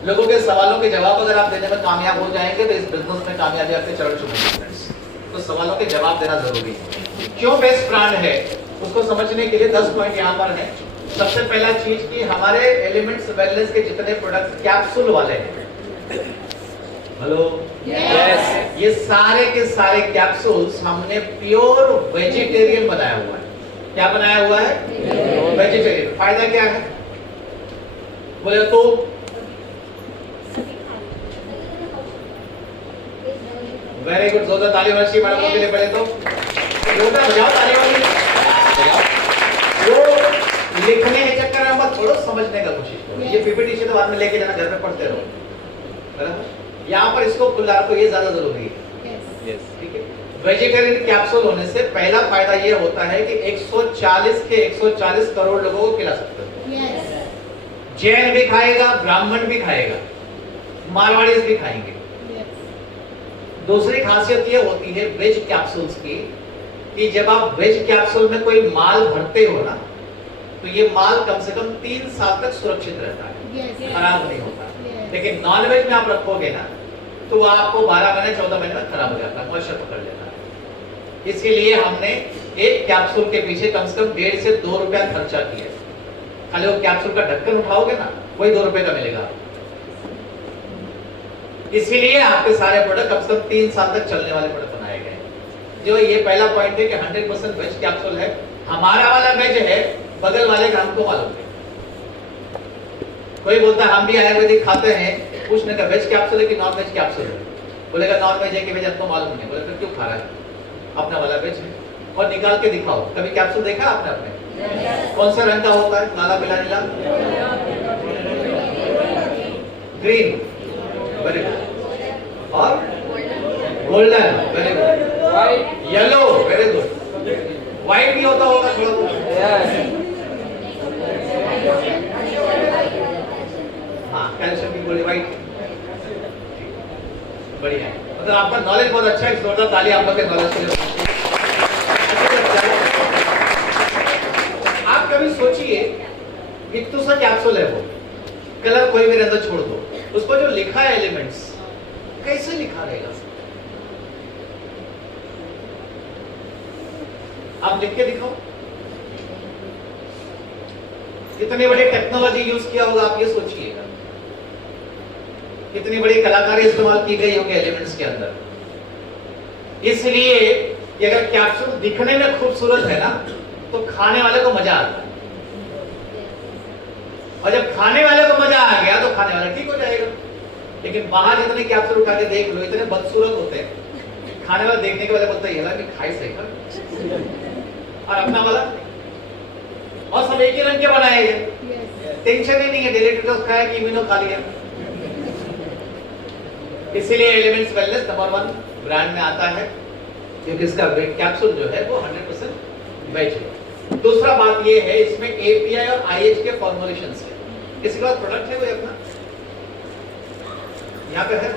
लोगों के सवालों के जवाब अगर आप देने में कामयाब हो जाएंगे तो इस बिजनेस में कामयाबी आपके चरण चुमेंगे फ्रेंड्स। तो सवालों के जवाब देना जरूरी है। क्यों बेस्ट ब्रांड है उसको समझने के लिए 10 पॉइंट यहाँ पर है। सबसे पहला चीज कि हमारे एलिमेंट्स वेलनेस के जितने प्रोडक्ट कैप्सूल वाले हैं, हेलो, Yes. ये सारे के सारे कैप्सूल्स हमने प्योर वेजिटेरियन बनाया हुआ है। क्या बनाया हुआ है? वेजिटेरियन। फायदा क्या है बोले तो? वेरी गुड, जोरदार ताली बजाओ मैडम के लिए। पहले तो जोरदार बजाओ ताली वाली। वो लिखने के चक्कर में मत छोड़ो, समझने का कोशिश करो। ये पीपीटी से तो बाद में लेके जाना, घर में पढ़ते रहो, बराबर। यहाँ पर इसको खुला रखो, ये ज्यादा जरूरी है। Yes. ठीक है। वेजिटेरियन कैप्सूल होने से पहला फायदा ये होता है कि 140 के 140 करोड़ लोगों को खिला सकते हो। जैन भी खाएगा, ब्राह्मण भी खाएगा, मारवाड़ी भी खाएंगे। दूसरी खासियत ये होती है वेज कैप्सूल्स की कि जब आप वेज कैप्सूल में कोई माल भरते हो ना, तो ये माल कम से कम 3 साल तक सुरक्षित रहता है, खराब नहीं होता। लेकिन नॉन वेज में आप रखोगे ना तो वो आपको 12 महीने 14 महीने में खराब हो जाता है, मॉइस्चर पकड़ लेता है। इसीलिए हमने एक कैप्सूल के पीछे कम से कम 1.5 से 2 रुपया खर्चा किया है। खाली वो कैप्सूल का ढक्कन उठाओगे ना, वही 2 रुपए का मिलेगा। इसीलिए आपके सारे प्रोडक्ट कम से कम 3 साल तक चलने वाले प्रोडक्ट बनाए गए। जो ये पहला पॉइंट है कि 100% वेज कैप्सूल है। हमारा वाला वेज है, बगल वाले का हमको मालूम है। कोई बोलता है हम भी आयुर्वेदिक खाते हैं, पूछने का वेज कैप्सूल है कि नॉन वेज कैप्सूल है? बोलेगा नॉन वेज है कि वेज, हमको मालूम नहीं। बोले फिर क्यों खा रहा है? अपना वाला वेज है। और निकाल के दिखाओ, कभी कैप्सूल देखा आपने अपने? कौन सा रंग का होता है? लाला पीला नीला, ग्रीन, वेरी गुड, और golden, very good, White. Yellow, very good, white भी होता होगा थोड़ा बहुत। Yes. हाँ, कैल्शियम की गोली व्हाइट, बढ़िया है। मतलब आपका नॉलेज बहुत अच्छा है। जोरदार ताली आप लोग के नॉलेज के लिए। आप कभी सोचिए विक्टू सा कैप्सूल है, वो कलर कोई भी अंदर छोड़ दो, उस पर जो लिखा है एलिमेंट्स, कैसे लिखा रहेगा? आप लिख के दिखाओ। कितनी बड़ी टेक्नोलॉजी यूज किया होगा, आप ये सोचिएगा। कितनी बड़ी कलाकारी इस्तेमाल की गई होगी एलिमेंट्स के अंदर। इसलिए कि अगर कैप्सूल दिखने में खूबसूरत है ना, तो खाने वाले को मजा आता है। और जब खाने वाले को मजा आ गया तो खाने वाला ठीक हो जाएगा। लेकिन बाहर जितने कैप्सूल उठा के देख लो, इतने बदसूरत होते हैं, खाने वाले देखने के वाले बोलते हैं ये खाई सही कर। और अपना वाला, और सब एक ही रंग के बनाए गए। टेंशन ही नहीं है, डेलीटर्स खाया कि इम्यूनो खा लिया। इसीलिए एलिमेंट्स वेलनेस नंबर 1 ब्रांड में आता है, क्योंकि इसका कैप्सूल जो है वो 100% वेज है। दूसरा बात ये है, इसमें एपीआई और आईएच के फॉर्मुलेशंस है। इसके बाद प्रोडक्ट है कोई अपना यहाँ पे है,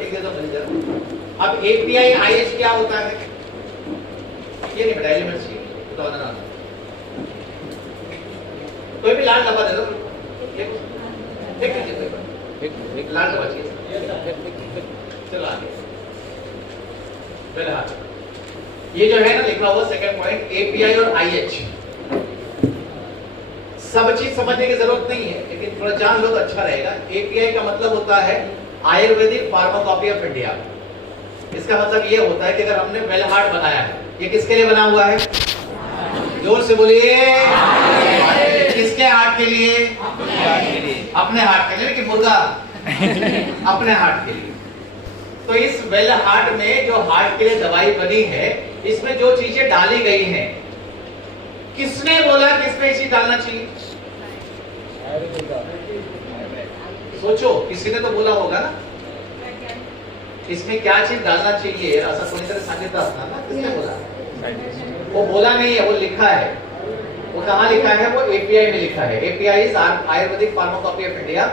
एक दे दो मिल जाए। अब एपीआई आईएच क्या होता है? ये नहीं बेटा, एलिमेंट्स की बताओ ना। कोई भी लाल डब्बा दे दो, देख लीजिए। एक लाल डब्बा चाहिए। चलो आगे, पहले हाथ। ये जो है ना लिखा हुआ सेकंड पॉइंट, एपीआई और आईएच। सब चीज समझने की जरूरत नहीं है, लेकिन थोड़ा जान लो तो अच्छा रहेगा। एपीआई का मतलब होता है आयुर्वेदिक फार्माकॉपी ऑफ इंडिया। इसका मतलब ये होता है कि अगर हमने वेल हार्ट बनाया है, ये किसके लिए बना हुआ है? जोर से बोलिए, किसके हार्ट के लिए? अपने हार्ट के लिए, लेकिन मुर्गा अपने हार्ट के लिए। तो इस वेल हार्ट में जो हार्ट के लिए दवाई बनी है, इसमें जो चीजें डाली गई हैं, किसने बोला किसमें ये चीज डालना चाहिए? सोचो, किसी ने तो बोला होगा ना इसमें क्या चीज डालना चाहिए, ऐसा कोणीतरी सांगितलं असणार ना, किसने बोला? वो बोला नहीं है, वो लिखा है। वो कहाँ लिखा है? वो एपीआई में लिखा है। API is Ayurvedic pharmacopoeia of India.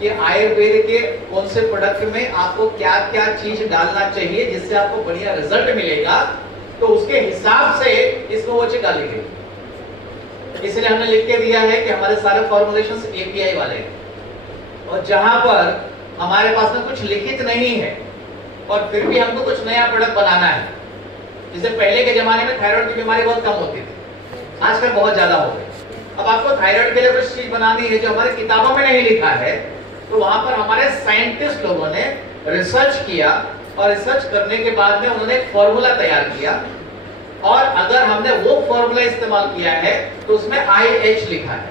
ये आयुर्वेद के कौन से प्रोडक्ट में आपको क्या क्या चीज डालना चाहिए जिससे आपको बढ़िया रिजल्ट मिलेगा, तो उसके हिसाब से इसको वो चीज डाली गई। इसलिए हमने लिख के दिया है कि हमारे सारे फॉर्मुलेशंस एपीआई वाले हैं। और जहां पर हमारे पास में कुछ लिखित नहीं है और फिर भी हमको कुछ नया प्रोडक्ट बनाना है, जैसे पहले के जमाने में थायराइड की बीमारी बहुत कम होती थी, आजकल बहुत ज्यादा हो गई। अब आपको थायराइड के लिए कुछ चीज बनानी है जो हमारी किताबों में नहीं लिखा है, तो वहां पर हमारे साइंटिस्ट लोगों ने रिसर्च किया और रिसर्च करने के बाद में उन्होंने एक फॉर्मूला तैयार किया। और अगर हमने वो फॉर्मूला इस्तेमाल किया है तो उसमें IH लिखा है।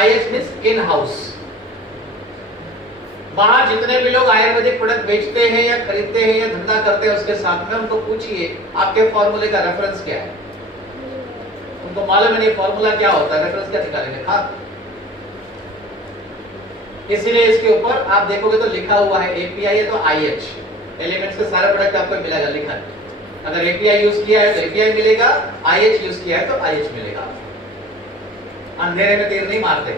IH means in house. बाहर जितने भी लोग आयुर्वेदिक प्रोडक्ट बेचते हैं या खरीदते हैं या धंधा करते हैं, उसके साथ में उनको पूछिए आपके फॉर्मूले का रेफरेंस क्या है। उनको मालूम है नहीं फॉर्मूला क्या होता है, रेफरेंस क्या निकालेंगे? हाँ, इसीलिए इसके ऊपर आप देखोगे तो लिखा हुआ है एपीआई है तो IH, एलिमेंट्स के सारे प्रोडक्ट आपको मिलेगा लिखा है। अगर एपीआई यूज किया है तो एपीआई मिलेगा, IH यूज किया है तो IH मिलेगा। अंधेरे में तीर नहीं मारते,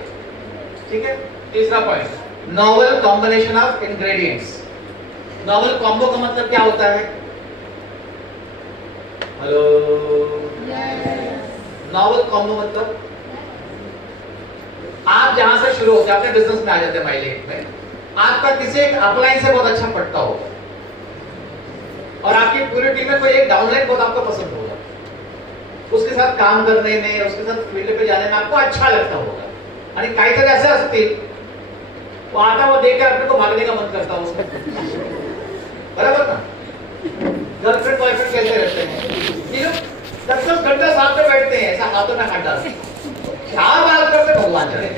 ठीक है। तीसरा point, novel combination of ingredients. Novel combo का मतलब क्या होता है? हेलो, नॉवल कॉम्बो मतलब आप जहां से शुरू होते हैं, अपने बिजनेस में आ जाते हैं माइलेज में, आपका किसी एक अपलाइन से बहुत अच्छा पड़ता होगा और आपकी पूरी टीम में कोई एक डाउनलाइन बहुत आपको पसंद होगा, उसके साथ काम करने में, उसके साथ फील्ड पे जाने में आपको अच्छा लगता होगा। आणि काहीतरी असं असतील वो आता वो देख कर अपने को भागने का मन करता हो बराबर ना। गर्लफ्रेंड बॉयफ्रेंड कैसे रहते हैं, ये लोग 10-10 घंटा साथ में बैठते हैं, ऐसा हाथों में हाथ डालते हैं, क्या बात करते भगवान जाने।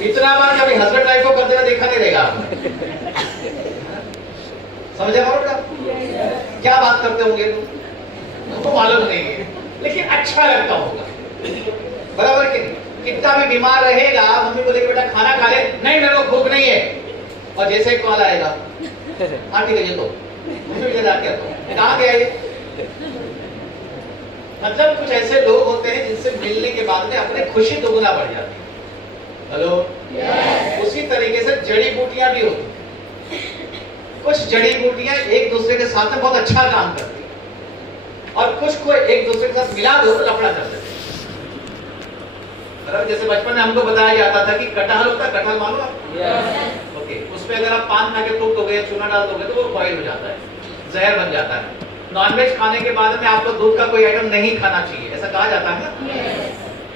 इतना बार कभी हस्बैंड वाइफ को करते हुए देखा नहीं रहेगा आपने, समझे का? क्या बात करते होंगे तुमको मालूम नहीं है, लेकिन अच्छा लगता होगा, बराबर कि नहीं? कितना भी बीमार रहेगा, मम्मी बोलेगी बेटा खाना खा ले, नहीं मेरे को भूख नहीं है, और जैसे कॉल आएगा हाँ ठीक है ये तो मुझे जाके कहाँ गया ये। मतलब कुछ ऐसे लोग होते हैं जिनसे मिलने के बाद में अपनी खुशी दोगुना बढ़ जाती है। हेलो, उसी तरीके से जड़ी बूटियां भी होती हैं। कुछ जड़ी बूटियां एक दूसरे के साथ में बहुत अच्छा काम करती है और कुछ को एक दूसरे के साथ मिला दो तो लफड़ा कर देते हैं। जैसे बचपन में हमको बताया जाता था कि कटहल होता है, कटहल मालूम आप? ओके, उसमें अगर आप पान खा के टूट दोगे या चूना डाल दोगे तो वो बॉइल हो जाता है, जहर बन जाता है। नॉनवेज खाने के बाद में आपको दूध का कोई आइटम नहीं खाना चाहिए, ऐसा कहा जाता है ना।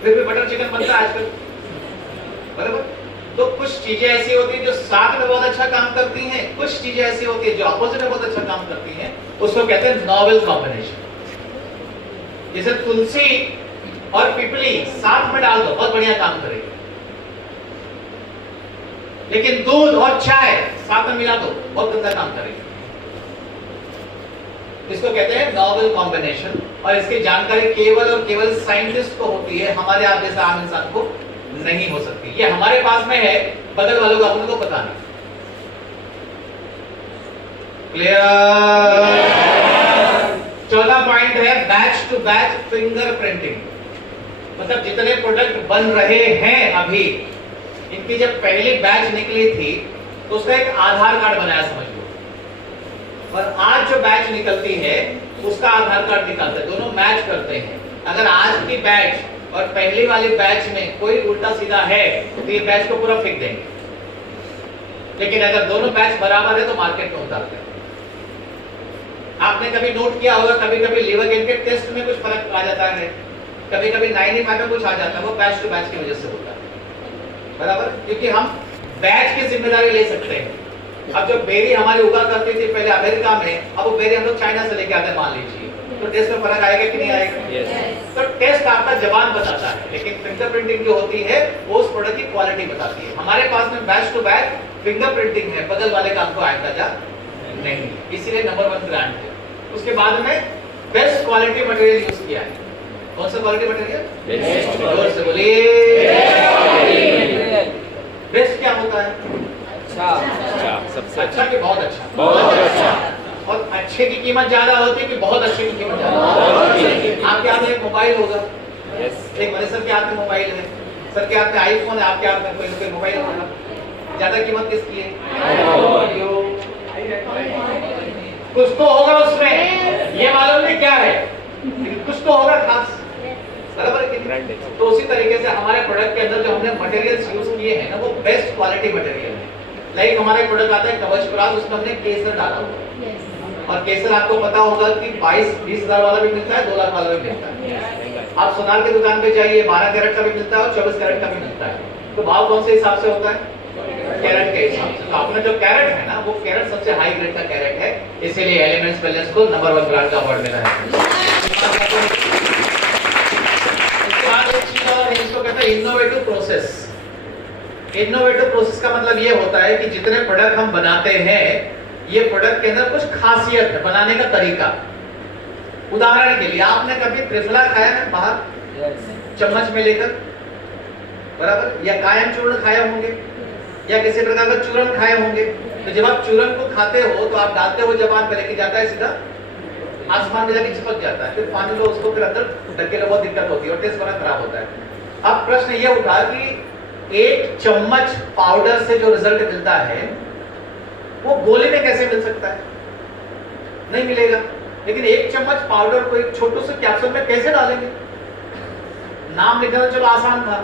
फिर भी बटर चिकन बनता है आजकल, बराबर। तो कुछ चीजें ऐसी होती हैं जो साथ में बहुत अच्छा काम करती हैं, कुछ चीजें ऐसी होती है जो अपोजिट में बहुत अच्छा काम करती हैं, उसको कहते हैं नॉवेल कॉम्बिनेशन। जैसे तुलसी और पिपली साथ में डाल दो, बहुत बढ़िया काम करेगी। लेकिन दूध और चाय साथ में मिला दो, बहुत गंदा काम करेगी। इसको कहते हैं नॉवेल कॉम्बिनेशन, और इसकी जानकारी केवल और केवल साइंटिस्ट को होती है, हमारे आप जैसे आम इंसान को नहीं हो सकती। ये हमारे पास में है, बगल वालों को अपने को पता नहीं। क्लियर? चौथा पॉइंट है batch to batch finger printing. मतलब जितने प्रोडक्ट बन रहे हैं अभी, इनकी जब पहली बैच निकली थी तो उसका एक आधार कार्ड बनाया समझ लो, और आज जो बैच निकलती है उसका आधार कार्ड निकलता है, दोनों मैच करते हैं। अगर आज की बैच और पहली वाली बैच में कोई उल्टा सीधा है तो ये बैच को पूरा फेंक देंगे, लेकिन अगर दोनों बैच बराबर है तो मार्केट में उतारते हैं। आपने कभी नोट किया होगा, कभी कभी लीवर गेन के टेस्ट में कुछ फर्क आ जाता है, कभी कभी 95 में कुछ आ जाता है, वो बैच टू बैच की वजह से होता है, बराबर। क्योंकि हम बैच की जिम्मेदारी ले सकते हैं। अब जो बेरी हमारी उगा करती थी पहले अमेरिका में, अब वो बेरी हम लोग चाइना से लेके आते हैं मान लीजिए, तो टेस्ट में फर्क आएगा कि नहीं आएगा? तो टेस्ट आपका जबान बताता है, लेकिन फिंगरप्रिंटिंग जो होती है वो उस प्रोडक्ट की क्वालिटी बताती है। हमारे पास में बैच टू बैच फिंगरप्रिंटिंग है, बगल वाले का आपको अंदाजा नहीं, इसीलिए नंबर 1 ब्रांड है। उसके बाद में बेस्ट क्वालिटी मटेरियल यूज किया है। कौन सा क्वालिटी मटेरियल? जोर से बोलिए। बेस्ट क्या होता है? अच्छा, सबसे अच्छा कि बहुत अच्छा? बहुत अच्छा। और अच्छे की कीमत ज्यादा होती है कि बहुत अच्छे की कीमत ज्यादा होती है? आपके हाथ में एक मोबाइल होगा, एक मेरे सर के हाथ में मोबाइल है, सर के हाथ में आईफोन है, आपके हाथ में कोई मोबाइल होगा, ज्यादा कीमत किसकी है? कुछ तो होगा उसमें, ये मालूम नहीं क्या है, कुछ तो होगा खास, बराबर है कि नहीं? तो उसी तरीके से हमारे प्रोडक्ट के अंदर जो हमने मटेरियल्स यूज किए हैं ना, वो बेस्ट क्वालिटी मटेरियल है। लाइक हमारा एक प्रोडक्ट आता है कवच प्राग, उसमें हमने केसर डाला हुआ, और केसर आपको पता होगा कि 22-20 हजार वाला भी मिलता है, 2 लाख वाला भी मिलता है। आप सोनार की दुकान पे जाइए, 12 कैरेट का भी मिलता है और 24 कैरेट का भी मिलता है। तो भाव कौन से हिसाब से होता है? कैरेट के हिसाब से। तो अपना जो कैरेट है ना, वो कैरेट सबसे हाई ग्रेड का कैरेट है, इसीलिए एलिमेंट्स वेलनेस को नंबर 1 ब्रांड का अवार्ड मिला है। इसके बाद एक चीज और है, इसको कहते हैं इनोवेटिव प्रोसेस। इनोवेटिव प्रोसेस का मतलब ये होता है कि जितने प्रोडक्ट हम बनाते हैं, ये प्रोडक्ट के अंदर कुछ खासियत है बनाने का तरीका। उदाहरण के लिए आपने कभी त्रिफला खाया है बाहर चम्मच में लेकर, बराबर, या कायम चूर्ण खाए होंगे, या किसी प्रकार का चूरन खाए होंगे। तो जब आप चूरन को खाते हो तो आप डालते हो जबान पे, लेके जाता है सीधा आसमान में जाके चिपक जाता है, फिर पानी लो उसको, फिर अंदर ढके लो, बहुत दिक्कत होती है और टेस्ट बड़ा खराब होता है। अब प्रश्न ये उठा कि 1 चम्मच पाउडर से जो रिजल्ट मिलता है वो गोले में कैसे मिल सकता है? नहीं मिलेगा। लेकिन 1 चम्मच पाउडर को एक छोटे से कैप्सूल में कैसे डालेंगे? नाम लिखना तो चलो आसान था,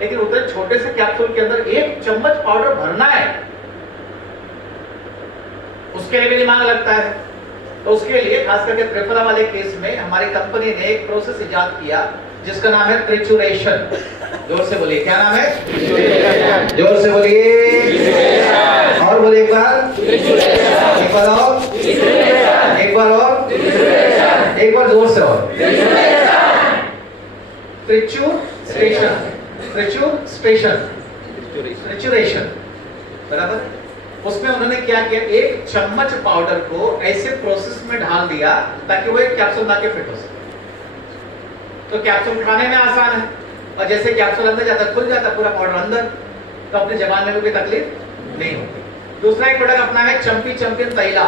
लेकिन उतने छोटे से कैप्सूल के अंदर 1 चम्मच पाउडर भरना है, उसके लिए भी दिमाग लगता है। तो उसके लिए खास करके त्रिफला वाले केस में हमारी कंपनी ने एक प्रोसेस इजाद किया जिसका नाम है ट्रिचुरेशन। जोर से बोलिए, क्या नाम है? जोर से बोलिए, और बोलिए एक बार, एक बार और, एक बार और, एक बार जोर से और। ट्रिचुरेशन, ट्रिचुरेशन, ट्रिचुरेशन, बराबर। उसमें उन्होंने क्या किया, 1 चम्मच पाउडर को ऐसे प्रोसेस में ढाल दिया ताकि वो एक कैप्सूल बना के फिट हो सके। तो कैप्सूल खाने में आसान है, और जैसे कैप्सूल अंदर जाता खुल जाता पूरा पाउडर अंदर, तो अपने जबान में कोई तकलीफ नहीं होती। दूसरा एक प्रोडक्ट अपना है चंपी चंपियन तैला,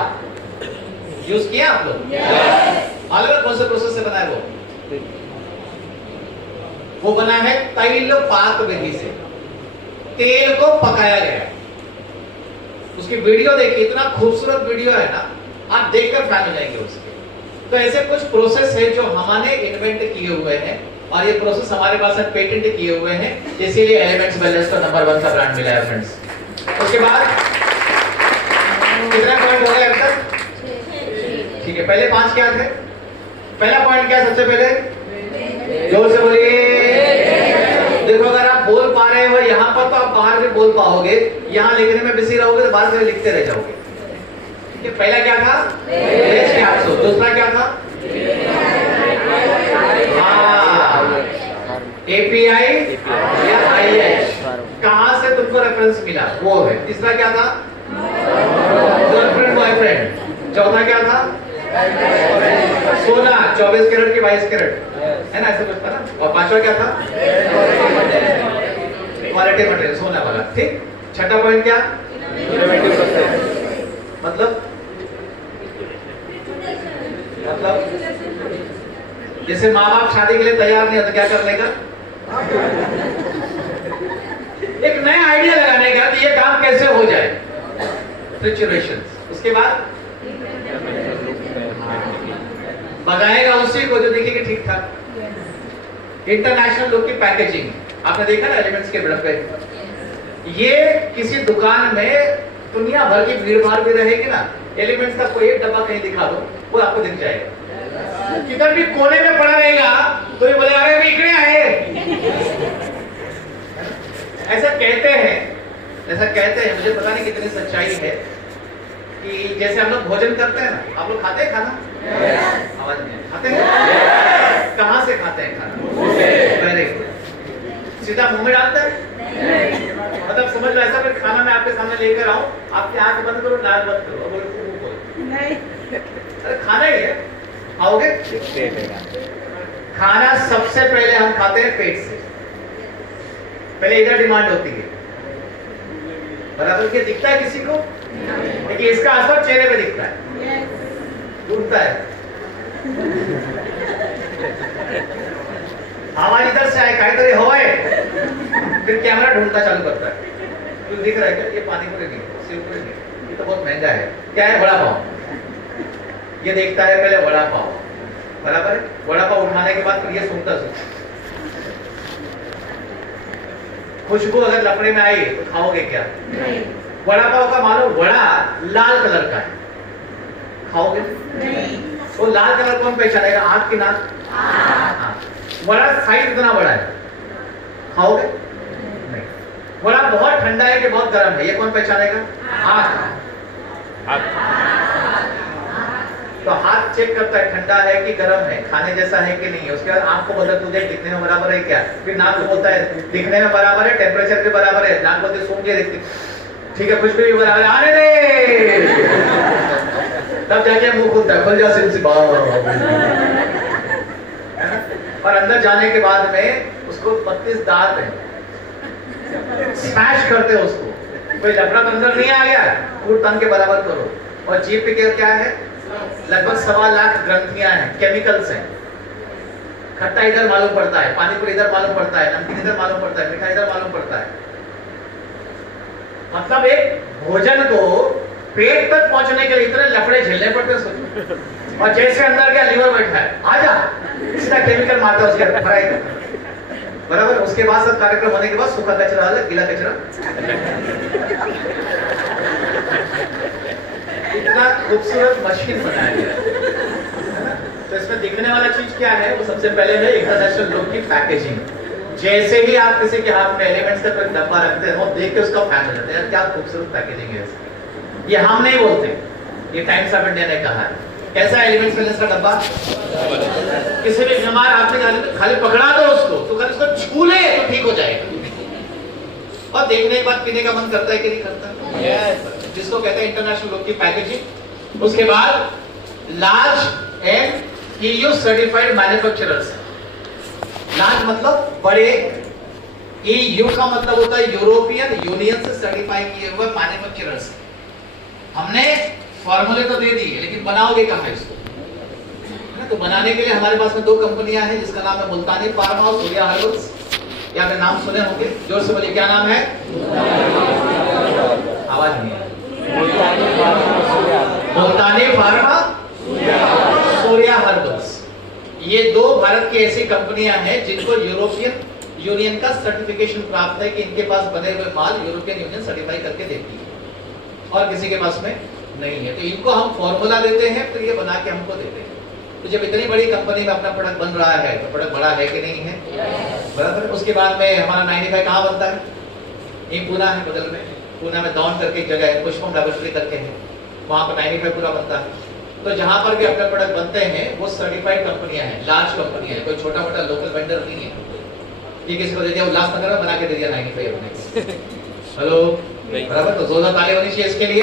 यूज किया आप लोग? मालूम है कौन से प्रोसेस से बना है वो बना है तैल पाक विधि से, तेल को पकाया गया। उसकी वीडियो देखिए, इतना खूबसूरत वीडियो है ना, आप देखकर फैन हो जाएंगे उसके। तो ऐसे कुछ प्रोसेस है जो हमने इन्वेंट किए हुए हैं, और ये प्रोसेस हमारे पास पेटेंट किए हुए हैं, इसीलिए एलिमेंट्स वेलनेस को नंबर 1 का ब्रांड मिला है फ्रेंड्स। उसके बाद कितना पॉइंट हो गया अब तक? ठीक है, पहले 5 क्या थे? पहला पॉइंट क्या सबसे पहले? जोर से बोलिए। देखो, अगर आप बोल पा रहे हो यहाँ पर तो आप बाहर भी बोल पाओगे, यहाँ लिखने में बिजी रहोगे तो बाहर से लिखते रह जाओगे। ये पहला क्या था? दूसरा क्या था? API या IH, कहां से तुमको रेफरेंस मिला वो है। तीसरा क्या था? Girlfriend boyfriend. चौथा क्या था? सोना, 24 कैरेट की 22 कैरेट, है ना, ऐसा कुछ था ना। और पांचवा क्या था? क्वालिटी मटेरियल, सोना वाला। ठीक। छठा पॉइंट क्या? मतलब जैसे माँ बाप शादी के लिए तैयार नहीं होते, क्या करने का? एक नया आइडिया लगाने का कि ये काम कैसे हो जाए। ट्रिचुरेशन। उसके बाद भगाएगा उसी को जो देखेगा ठीक ठाक। इंटरनेशनल लुक की पैकेजिंग आपने देखा ना एलिमेंट्स के प्रोडक्ट पे। ये किसी दुकान में दुनिया भर की भीड़ भाड़ भी रहेगी ना, एलिमेंट्स का कोई एक डब्बा कहीं दिखा दो, वो आपको दिख जाएगा। किधर भी कोने में पड़ा रहेगा तो ये बोले अरे भाई इकड़े आए। ऐसा कहते हैं, मुझे पता नहीं कितनी सच्चाई है, कि जैसे हम लोग भोजन करते हैं ना, आप लोग खाते हैं खाना? आवाज नहीं खाते हैं? कहाँ से खाते हैं खाना? Very good. सीधा मुंह में डालते हैं? मतलब समझ लो ऐसा फिर खाना मैं आपके सामने लेकर आऊं, आपकी आंख बंद करो, नाक बंद करो, अब बोलो नहीं, अरे खाना ही है, खाओगे? खाना सबसे पहले हम खाते हैं पेट से, पहले इधर डिमांड होती है, बराबर? क्या दिखता है किसी को? देखिए इसका असर चेहरे पे दिखता है, टूटता है, आवाज इधर से आए, काहीतरी हवाय, फिर कैमरा ढूंढना चालू करता है, तो दिख रहा है क्या? ये पानी पूरी नहीं, सेव पूरी नहीं, ये तो बहुत महंगा है, क्या है? वड़ा पाव। ये देखता है पहले वड़ा पाव, बराबर है? वड़ा पाव उठाने के बाद फिर ये सुनता खुशबू अगर लपड़े में आई तो खाओगे क्या? नहीं। वड़ा पाव का मानो वड़ा लाल कलर का है, खाओगे? नहीं। वो लाल कलर कौन पहचानेगा? आंख की नाक? हाँ। वड़ा साइज इतना बड़ा है, खाओगे? नहीं। वड़ा बहुत ठंडा है कि बहुत गर्म है, ये कौन पहचानेगा? हाथ। तो हाथ चेक करता है ठंडा है कि गर्म है, खाने जैसा है कि नहीं है। उसके बाद आंख को बदल, तू देख दिखने में बराबर है क्या? फिर नाक को बोलता है दिखने में बराबर है, टेम्परेचर के बराबर है, नाक बोलते सूंघ के देखते, ठीक है, खुशबू भी बराबर है, आने दे, तब जाके मुंह खुलता है, खुल जा सिमसिमा। और अंदर जाने के बाद में उसको 32 दांत है, स्मैश करते हो उसको, कोई लफड़ा तो अंदर नहीं आ गया, फूट तन के बराबर करो। और जीभ पे क्या है? लगभग 1.25 लाख ग्रंथियां हैं, केमिकल्स हैं। खट्टा इधर मालूम पड़ता है, पानीपुरी इधर मालूम पड़ता है, नमकीन इधर मालूम पड़ता है, मिठाई इधर मालूम पड़ता है। मतलब एक भोजन को पेट तक पहुंचने के लिए इतने लफड़े झेलने पड़ते हैं सोचो। और जैसे अंदर क्या लीवर बैठा है, आजा, इसका केमिकल मारता है उसके फ्राई करता, बराबर? उसके बाद सब कार्यक्रम होने के बाद सूखा कचरा अलग, गीला कचरा, इतना खूबसूरत मशीन बनाया गया। तो इसमें दिखने वाला चीज क्या है? वो सबसे पहले है इंटरनेशनल लुक की पैकेजिंग। जैसे ही आप किसी के हाथ में एलिमेंट्स का कोई डब्बा रखते हो, देख के उसका फैन हो जाता है, यार क्या खूबसूरत पैकेजिंग है इसकी। ये हम नहीं बोलते, ये टाइम्स ऑफ इंडिया ने कहा है। कैसा एलिमेंट्स वेलनेस का डब्बा? किसी भी बीमार आदमी का खाली पकड़ा दो उसको, तो खाली उसको छू ले तो ठीक हो जाएगा। और देखने के बाद पीने का मन करता है कि नहीं करता? जिसको कहते हैं इंटरनेशनल लुक की पैकेजिंग। उसके बाद large and EU certified manufacturers. Large मतलब बड़े, EU का मतलब होता है यूरोपियन यूनियन से सर्टिफाई किए हुए मैन्युफैक्चरर्स। हमने फॉर्मूले तो दे दिए, लेकिन बनाओगे कहाँ इसको? तो बनाने के लिए हमारे पास में 2 कंपनियां हैं, जिसका नाम है मुल्तानी फार्मा और सूर्या हर्बल्स। ये आपने नाम सुने होंगे, जोर से बोलिए, क्या नाम है? आवाज नहीं है। मुल्तानी फार्मा, सूर्या हर्बल्स। ये 2 भारत की ऐसी कंपनियां हैं जिनको यूरोपियन यूनियन का सर्टिफिकेशन प्राप्त है कि इनके पास बने हुए माल यूरोपियन यूनियन सर्टिफाई करके देती है, और किसी के पास में नहीं है। तो इनको हम फॉर्मूला देते हैं, तो ये बना के हमको देते हैं। तो जब इतनी बड़ी कंपनी में अपना प्रोडक्ट बन रहा है, तो प्रोडक्ट बड़ा है कि नहीं है? बराबर। उसके बाद में हमारा 95 कहाँ बनता है? ये पूना है, बगल में पूना में दौन करके एक जगह है, पुष्पम लैबोरेटरी करके है, वहाँ पर 95 पूरा बनता है। तो जहाँ पर भी अपने प्रोडक्ट बनते हैं वो सर्टिफाइड कंपनियां हैं, लार्ज कंपनियां हैं, कोई छोटा मोटा लोकल वेंडर नहीं है। ये किसी को दे दिया, उल्लासनगर में बना के दे दिया 95 अपने। हेलो, बराबर। तो जोरदार ताली होनी चाहिए इसके लिए।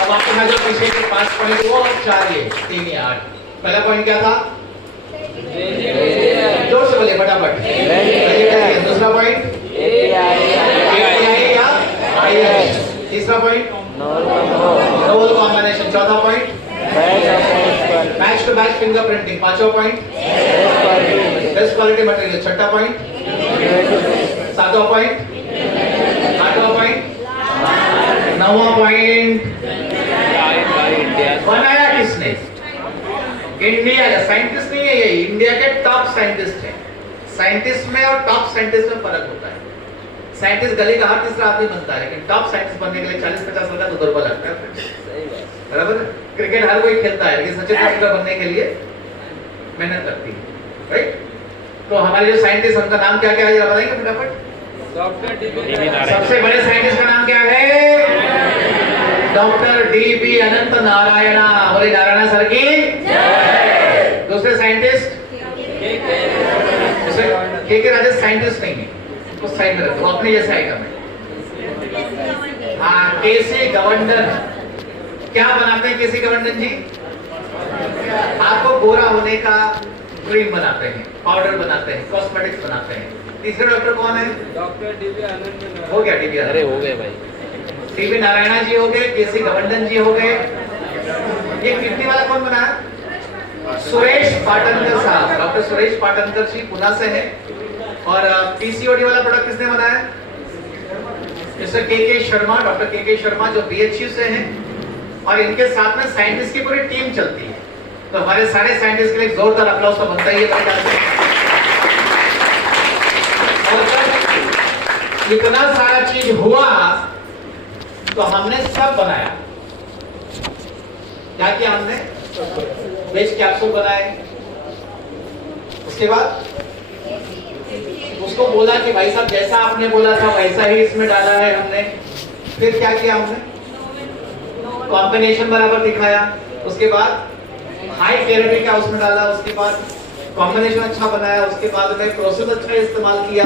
अब आपके यहाँ जो पीछे के 5 पॉइंट वो 4 ये 3 या 8। पहला पॉइंट क्या था? जोर से बोलिए फटाफट। दूसरा पॉइंट तीसरा पॉइंट नोवल कॉम्बिनेशन। चौथा point match to match fingerprinting. पांचवा पॉइंट बेस्ट क्वालिटी मटेरियल। छठा पॉइंट, सातवां पॉइंट, आठवां पॉइंट, नौवां पॉइंट बनाया किसने? इंडिया का साइंटिस्ट नहीं है, ये इंडिया के टॉप साइंटिस्ट हैं। साइंटिस्ट में और टॉप साइंटिस्ट में फर्क होता है। साइंटिस्ट गली का हर तीसरा आदमी बनता है, लेकिन टॉप साइंटिस्ट बनने के लिए 40-50 साल का तो दौर लगता है। बराबर। क्रिकेट हर कोई खेलता है, लेकिन सचिन तेंदुलकर बनने के लिए मेहनत लगती है, राइट? तो हमारे जो साइंटिस्ट, उनका नाम क्या क्या है जरा बताएंगे फटाफट? सबसे बड़े साइंटिस्ट का नाम क्या है? Doctor DB. अनंत नारायणा, बोले नारायणा सर की जय। दूसरे साइंटिस्ट के राजेश साइंटिस्ट नहीं है, उस साइड में रखो, अपने जैसे आइटम है। हाँ, केसी गवर्नर क्या बनाते हैं? केसी गवर्नर जी आपको गोरा होने का क्रीम बनाते हैं, पाउडर बनाते हैं, कॉस्मेटिक्स बनाते हैं। तीसरे डॉक्टर कौन है? Doctor D B. आनंद। हो गया डी.बी. अरे हो गए भाई। डी.बी. नारायणा जी हो गए, केसी गवर्नर जी हो गए। ये किडनी वाला कौन बना? सुरेश पाटनकर साहब, डॉक्टर सुरेश पाटनकर जी पुणे से है। और पीसीओडी वाला प्रोडक्ट किसने बनाया? मिस्टर के शर्मा, डॉक्टर के शर्मा जो बीएचयू से हैं। और इनके साथ में साइंटिस्ट की पूरी टीम चलती है। तो हमारे सारे साइंटिस्ट के लिए एक जोरदार अप्लॉज तो बनता ही है मेरे ख्याल से। इतना सारा चीज हुआ तो हमने सब बनाया। क्या किया हमने? वेज कैप्सूल बनाए। उसके बाद उसको बोला कि भाई साहब जैसा आपने बोला था वैसा ही इसमें डाला है हमने। फिर क्या किया हमने? कॉम्बिनेशन बराबर दिखाया। उसके बाद हाई क्लैरिटी का उसमें डाला। उसके बाद कॉम्बिनेशन अच्छा बनाया। उसके बाद में प्रोसेस अच्छा इस्तेमाल किया।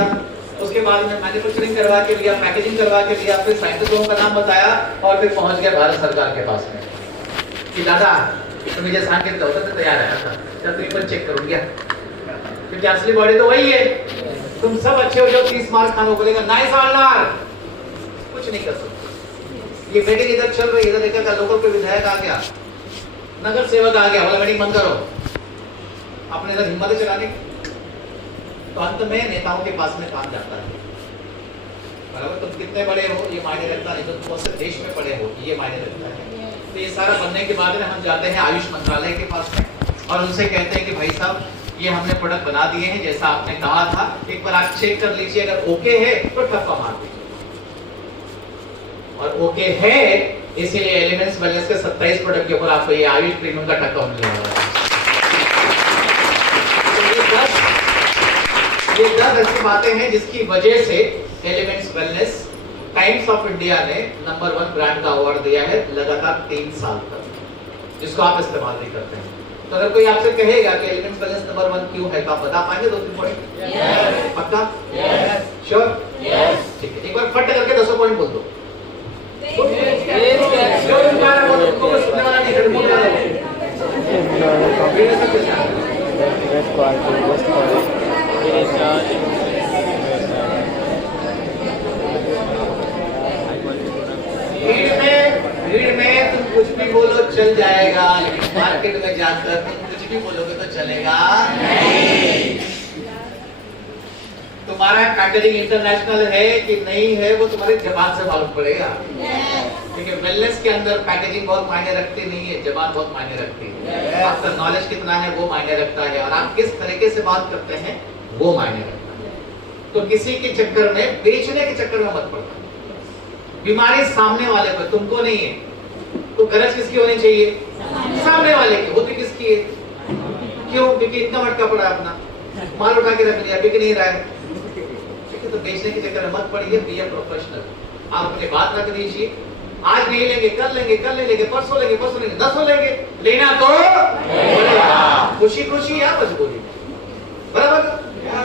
उसके बाद में मैन्युफैक्चरिंग करवा के लिया, पैकेजिंग करवा के लिया। फिर साइंटिस्टों का नाम बताया और फिर पहुंच गया भारत सरकार के पास में कि दादा तुम्हें जैसा सांकेत होता था तैयार आया था, जब तुम एक बार चेक करो गया। क्योंकि असली बॉडी तो वही है। तुम सब अच्छे हो जाओ, 30 मार्क खाना बोलेगा नाइस ऑलराउंडर, कुछ नहीं कर सकते। ये मीटिंग इधर चल रही है, इधर देखा लोकल पे विधायक आ गया, नगर सेवक आ गया, बोला मीटिंग बंद करो, अपने इधर हिम्मत चलाने की। तो अंत में नेताओं के पास में काम जाता है। बराबर, तुम कितने बड़े हो ये मायने रखता नहीं, तुम कौन से देश में पढ़े हो ये मायने रखता है। तो ये सारा बनने के बाद में हम जाते हैं आयुष मंत्रालय के पास में और उनसे कहते हैं कि भाई साहब ये हमने प्रोडक्ट बना दिए हैं जैसा आपने कहा था, एक बार आप चेक कर लीजिए, अगर ओके है तो ठप्पा मार दीजिए। और ओके है इसीलिए एलिमेंट्स वेलनेस के 27 प्रोडक्ट के ऊपर आपको ये आयुष प्रीमियम का टक्का मिलने वाला है। ये 10 ऐसी बातें हैं जिसकी वजह से elements wellness times of India ने नंबर 1 ब्रांड का अवार्ड दिया है लगातार 3 साल तक, जिसको आप इस्तेमाल नहीं करते हैं। तो अगर कोई आपसे कहेगा कि एलिमेंट्स वेलनेस नंबर 1 क्यों है तो आप बता पाएंगे 2-3 पॉइंट? यस। पक्का? यस। श्योर? यस। ठीक है, एक बार फट करके 10 पॉइंट बोल दो। श्योर तुम्हारा बोल दो, तुमको सुनने वाला नहीं है, बोल रहा है। Best quality, best quality. भीड़ में तुम कुछ भी बोलो चल जाएगा, लेकिन मार्केट में जाकर तुम कुछ भी बोलोगे तो चलेगा नहीं। तुम्हारा पैकेजिंग इंटरनेशनल है कि नहीं है वो तुम्हारी जबान से मालूम पड़ेगा। क्योंकि वेलनेस के अंदर पैकेजिंग बहुत मायने रखती नहीं है, जबान बहुत मायने रखती है। आपका नॉलेज कितना है वो मायने रखता है, और आप किस तरीके से बात करते हैं वो मायने रखता है। तो किसी के चक्कर में, बेचने के चक्कर में मत पड़ना। बीमारी सामने वाले पर, तुमको नहीं है। तो गरज किसकी होनी चाहिए? सामने वाले की। होती किसकी है? क्यों? क्योंकि इतना मटका पड़ा अपना, माल उठा के रख लिया, बिक नहीं रहा है। तो बेचने के चक्कर में मत पड़िए, बी ए प्रोफेशनल। आप अपनी बात रख दीजिए, आज नहीं लेंगे, कल लेंगे, कल नहीं लेंगे, परसों लेंगे, परसों लेंगे, 10 लेंगे, लेना तो खुशी खुशी या मजबूरी, बराबर?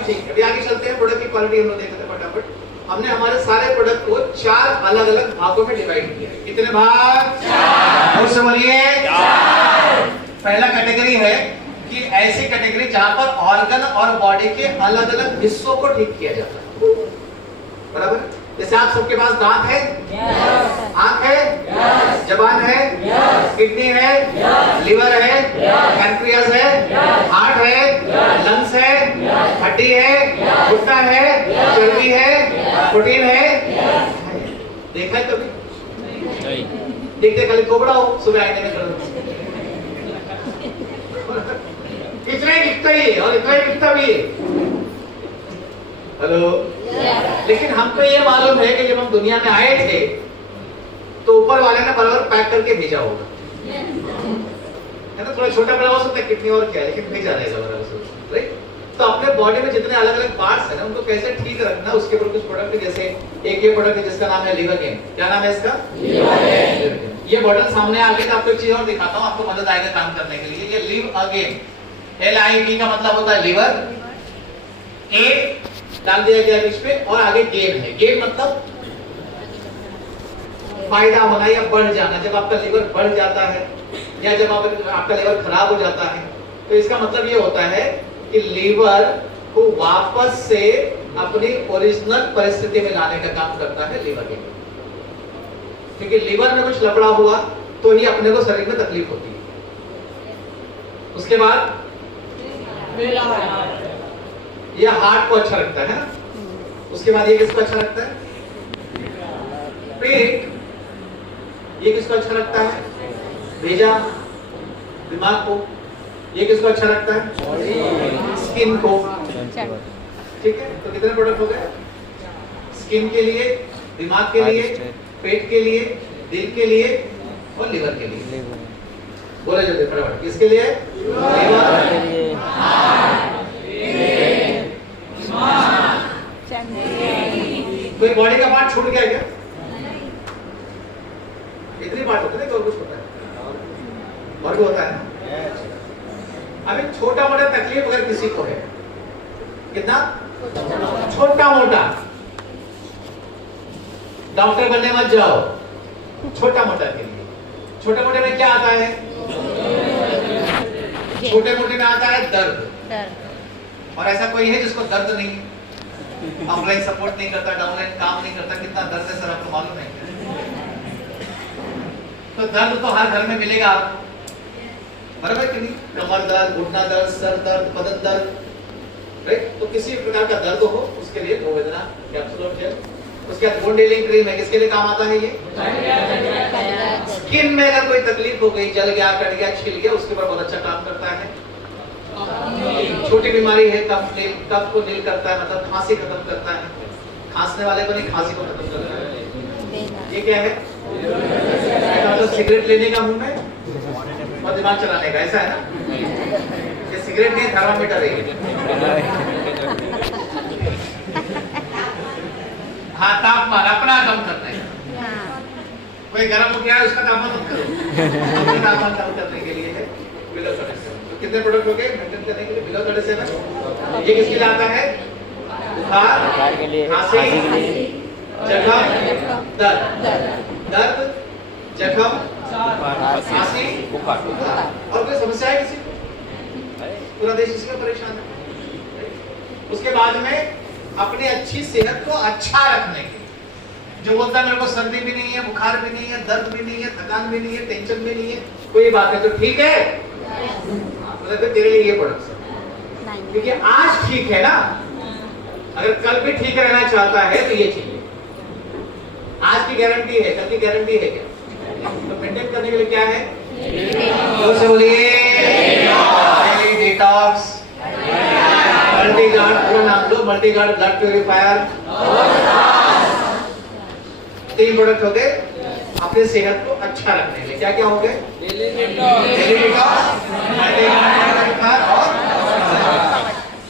ठीक है, अभी आगे चलते हैं। प्रोडक्ट की क्वालिटी हम लोग देखते हैं फटाफट। हमने हमारे सारे प्रोडक्ट को 4 अलग अलग भागों में डिवाइड किया है। कितने भाग? 4। और से बोलिए 4। पहला कैटेगरी है कि ऐसी कैटेगरी जहां पर ऑर्गन और बॉडी के अलग अलग हिस्सों को ठीक किया जाता है, बराबर? जैसे आप सबके पास दांत है, आंख है, जबान है, किडनी है, लिवर है, पैंक्रियास है, हार्ट है, लंग्स है, हड्डी है, घुटना है, चर्बी है, प्रोटीन है। देखा है कभी? नहीं। देखते खाली कोबड़ा हो, सुबह आईने में खड़े इतना ही दिखता ही है और इतना ही दिखता भी है। हेलो? लेकिन हमको ये मालूम है कि जब हम दुनिया में आए थे तो ऊपर वाले ने बराबर पैक करके भेजा होगा, है ना? थोड़ा छोटा बड़ा हो सकता है, किडनी और क्या, लेकिन भेजा रहेगा बराबर, राइट? तो अपने बॉडी में जितने अलग अलग पार्ट्स हैं ना उनको कैसे ठीक रखना, उसके ऊपर कुछ प्रोडक्ट, जैसे एक ये प्रोडक्ट है जिसका नाम है लिवर गेन। क्या नाम है इसका? Liver gain. ये बटन सामने आ गया तो आपको एक चीज और दिखाता हूँ, आपको मदद आएगा काम करने के लिए। ये लिव अगेन, LIV का मतलब होता है लिवर, ए डाल दिया गया बीच पे और आगे गेन है। गेन मतलब फायदा होना या बढ़ जाना। जब आपका लिवर बढ़ जाता है या जब आपका लिवर खराब हो जाता है तो इसका मतलब ये होता है कि लिवर को वापस से अपनी ओरिजिनल परिस्थिति में लाने का काम करता है लिवर गेन। क्योंकि लिवर में कुछ लफड़ा हुआ तो ही अपने को शरीर में तकलीफ होती है। उसके बाद ये हार्ट को अच्छा रखता है ना। उसके बाद ये किसको अच्छा रखता है? पेट। ये किसको अच्छा रखता है? भेजा, दिमाग को। ये किसको अच्छा रखता है? स्किन को। ठीक है, तो कितने प्रोडक्ट हो गए? स्किन के लिए, दिमाग के लिए, पेट के लिए, दिल के लिए और लिवर के लिए। बोले जल्दी फटाफट। किसके लिए? लिवर, कोई बॉडी का पार्ट छूट गया क्या? इतनी पार्ट होते हैं कि और कुछ होता है? और भी होता है ना। अभी छोटा मोटा तकलीफ अगर किसी को है, कितना छोटा मोटा, डॉक्टर बनने मत जाओ। छोटा मोटा के लिए, छोटे मोटे में क्या आता है? छोटे मोटे में आता है दर्द। और ऐसा कोई है जिसको दर्द नहीं है? ऑफलाइन सपोर्ट नहीं करता, डाउनलाइन काम नहीं करता, कितना दर्द है सर आपको मालूम है? तो दर्द तो हर घर में मिलेगा आपको, बराबर कि नहीं? कमर दर्द, घुटना दर्द, सर दर्द, बदन दर्द, राइट? तो किसी प्रकार का दर्द हो उसके लिए गोवेदना कैप्सूल और जेल। उसके बाद वुंड हीलिंग क्रीम है, किसके लिए काम आता है ये? स्किन में अगर कोई तकलीफ हो गई, जल गया, कट गया, छिल गया, उसके ऊपर बहुत अच्छा काम करता है। छोटी बीमारी है, कफ को नील करता है, मतलब खांसी खत्म करता है। खांसने वाले को नहीं, खांसी को खत्म करता है। ये क्या है? तो सिगरेट लेने का मुंह में और दिमाग चलाने का, ऐसा है ना? ये सिगरेट नहीं, थर्मामीटर है। हाँ, तापमान अपना कम करना है। कोई गर्म हो गया है, उसका तापमान मत करो। तापमान कम करने के लिए है बिलो 37। तो कितने प्रोडक्ट हो गए मेंटेन करने के लिए? बिलो 37। ये किसके लिए आता है? बुखार, खांसी, जख्म, दर्द, जख्म, खांसी, बुखार। और कोई समस्या है किसी को? पूरा देश इसी में परेशान है। उसके बाद में अपनी अच्छी सेहत को अच्छा रखने के, जो बोलता है मेरे को सर्दी भी नहीं है, बुखार भी नहीं है, दर्द भी नहीं है, थकान भी नहीं है, टेंशन भी नहीं है, कोई बात है तो ठीक है, तो तेरे लिए ये प्रोडक्ट्स है। क्योंकि आज ठीक है ना, अगर कल भी ठीक रहना चाहता है तो ये चाहिए। आज की गारंटी है, कल की गारंटी है क्या? तो मेंटेन करने के लिए क्या है? जोर से बोलिए, डिटॉक्स, मल्टीगार्ड, पूरा नाम लो, मल्टीगार्ड ब्लड प्यूरिफायर। 3 प्रोडक्ट हो गए अपने सेहत को अच्छा रखने के लिए। क्या क्या हो गए? डेली डिटॉक्स, मल्टीगार्ड प्यूरिफायर और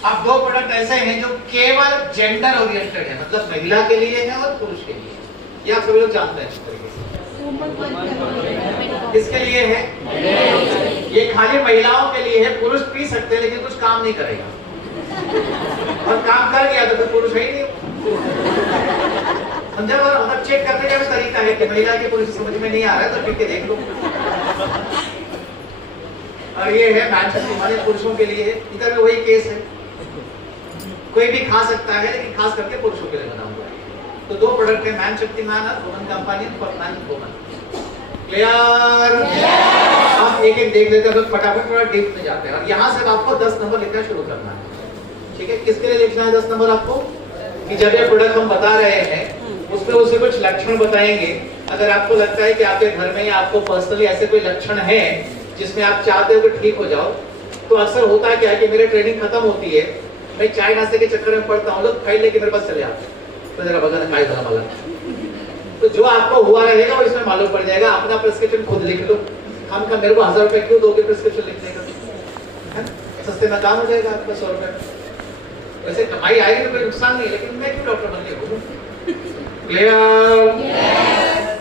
अब 2 प्रोडक्ट ऐसे हैं जो केवल जेंडर ओरिएंटेड है, मतलब महिला के लिए है और पुरुष के लिए। ये आप सभी लोग जानते हैं इस तरीके से। किसके लिए है? ये खाली महिलाओं के लिए है। पुरुष पी सकते हैं लेकिन कुछ काम नहीं करेगा, और काम कर गया तो फिर पुरुष है ही नहीं। समझा? मतलब चेक करने का भी तरीका है कि महिला के पुरुष समझ में नहीं आ रहा है तो पी के देख लो। और ये है मैनशक्ति वाले पुरुषों के लिए है। इधर भी वही केस है, कोई भी खा सकता है लेकिन खास करके पुरुषों के लिए बना हुआ है। तो 2 प्रोडक्ट है, मैन शक्तिमान और woman companion for man woman. Clear? हम एक एक देख लेते हैं, फटाफट थोड़ा डीप में जाते हैं। और यहाँ से आपको 10 नंबर लिखना शुरू करना है। ठीक है? किसके लिए लिखना है 10 नंबर आपको? कि जब ये प्रोडक्ट हम बता रहे हैं उसमें उसे कुछ लक्षण बताएंगे। अगर आपको लगता है कि आपके घर में या आपको पर्सनली ऐसे कोई लक्षण है जिसमें आप चाहते हो कि ठीक हो जाओ, तो अक्सर होता है क्या है कि मेरी ट्रेनिंग खत्म होती है, मैं चाय नाश्ते के चक्कर में पड़ता हूँ, लोग फाइल लेके मेरे पास चले आते हैं, तो जरा बगल में खाई वाला वाला। तो जो आपको हुआ रहेगा वो इसमें मालूम पड़ जाएगा। अपना प्रिस्क्रिप्शन खुद लिख लो। हम का मेरे को 1000 रुपए क्यों दोगे प्रिस्क्रिप्शन लिखने का? सस्ते में काम हो जाएगा आपका 100 रुपए। वैसे कमाई आएगी तो कोई नुकसान नहीं, लेकिन मैं क्यों डॉक्टर बन के घूमूं? क्लियर?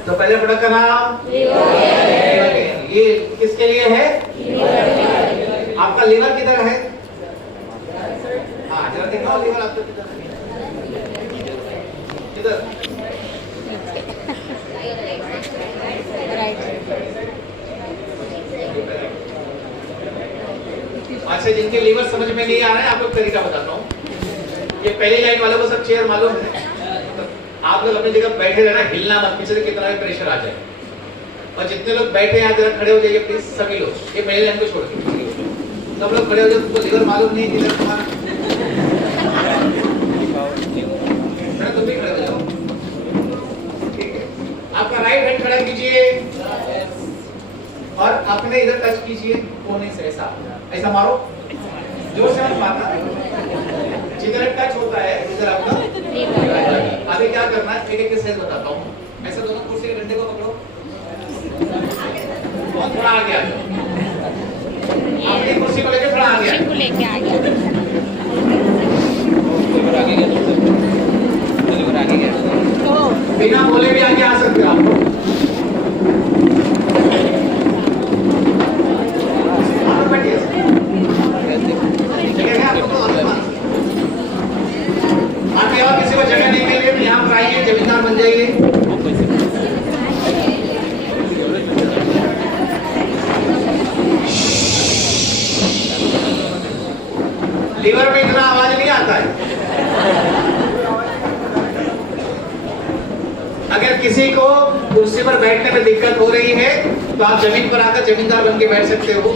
तो पहले प्रोडक्ट का नाम लिवर गेन। ये किसके लिए है? आपका लीवर किधर है? हाँ जरा दिखाओ लीवर आपका किधर है? किधर? अच्छा, जिनके लीवर समझ में नहीं आ रहा है आपको तरीका बताता हूँ। ये पहली लाइन वालों को सब चेयर मालूम है। आप लोग अपनी जगह बैठे रहना, हिलना मत, पीछे से कितना भी प्रेशर आ जाए। और जितने लोग बैठे हैं जरा खड़े हो जाइए प्लीज, सभी लोग। ये पहली लाइन को छोड़ के सब लोग खड़े हो जाए। तुमको लीवर मालूम नहीं किधर तुम्हारा, तुम भी खड़े हो जाओ। ठीक है, आपका राइट हैंड खड़ा कीजिए और अपने इधर टच कीजिए कोने से, ऐसा मारो, जोर से मत मारना। जिधर टच होता है इधर आपका। अभी क्या करना है, एक एक सेल बताता हूँ। ऐसा दोनों कुर्सी के डंडे को पकड़ो और थोड़ा आगे आ जाओ। अपनी कुर्सी को लेकर थोड़ा आगे आ जाओ। बिना बोले भी आगे आ सकते हो आप। आगे और किसी को जगह नहीं मिल रही, यहाँ पर आइए, जमींदार बन जाइए। लीवर में इतना आवाज नहीं आता है। अगर किसी को कुर्सी पर बैठने में दिक्कत हो रही है तो आप जमीन पर आकर जमींदार बन के बैठ सकते हो,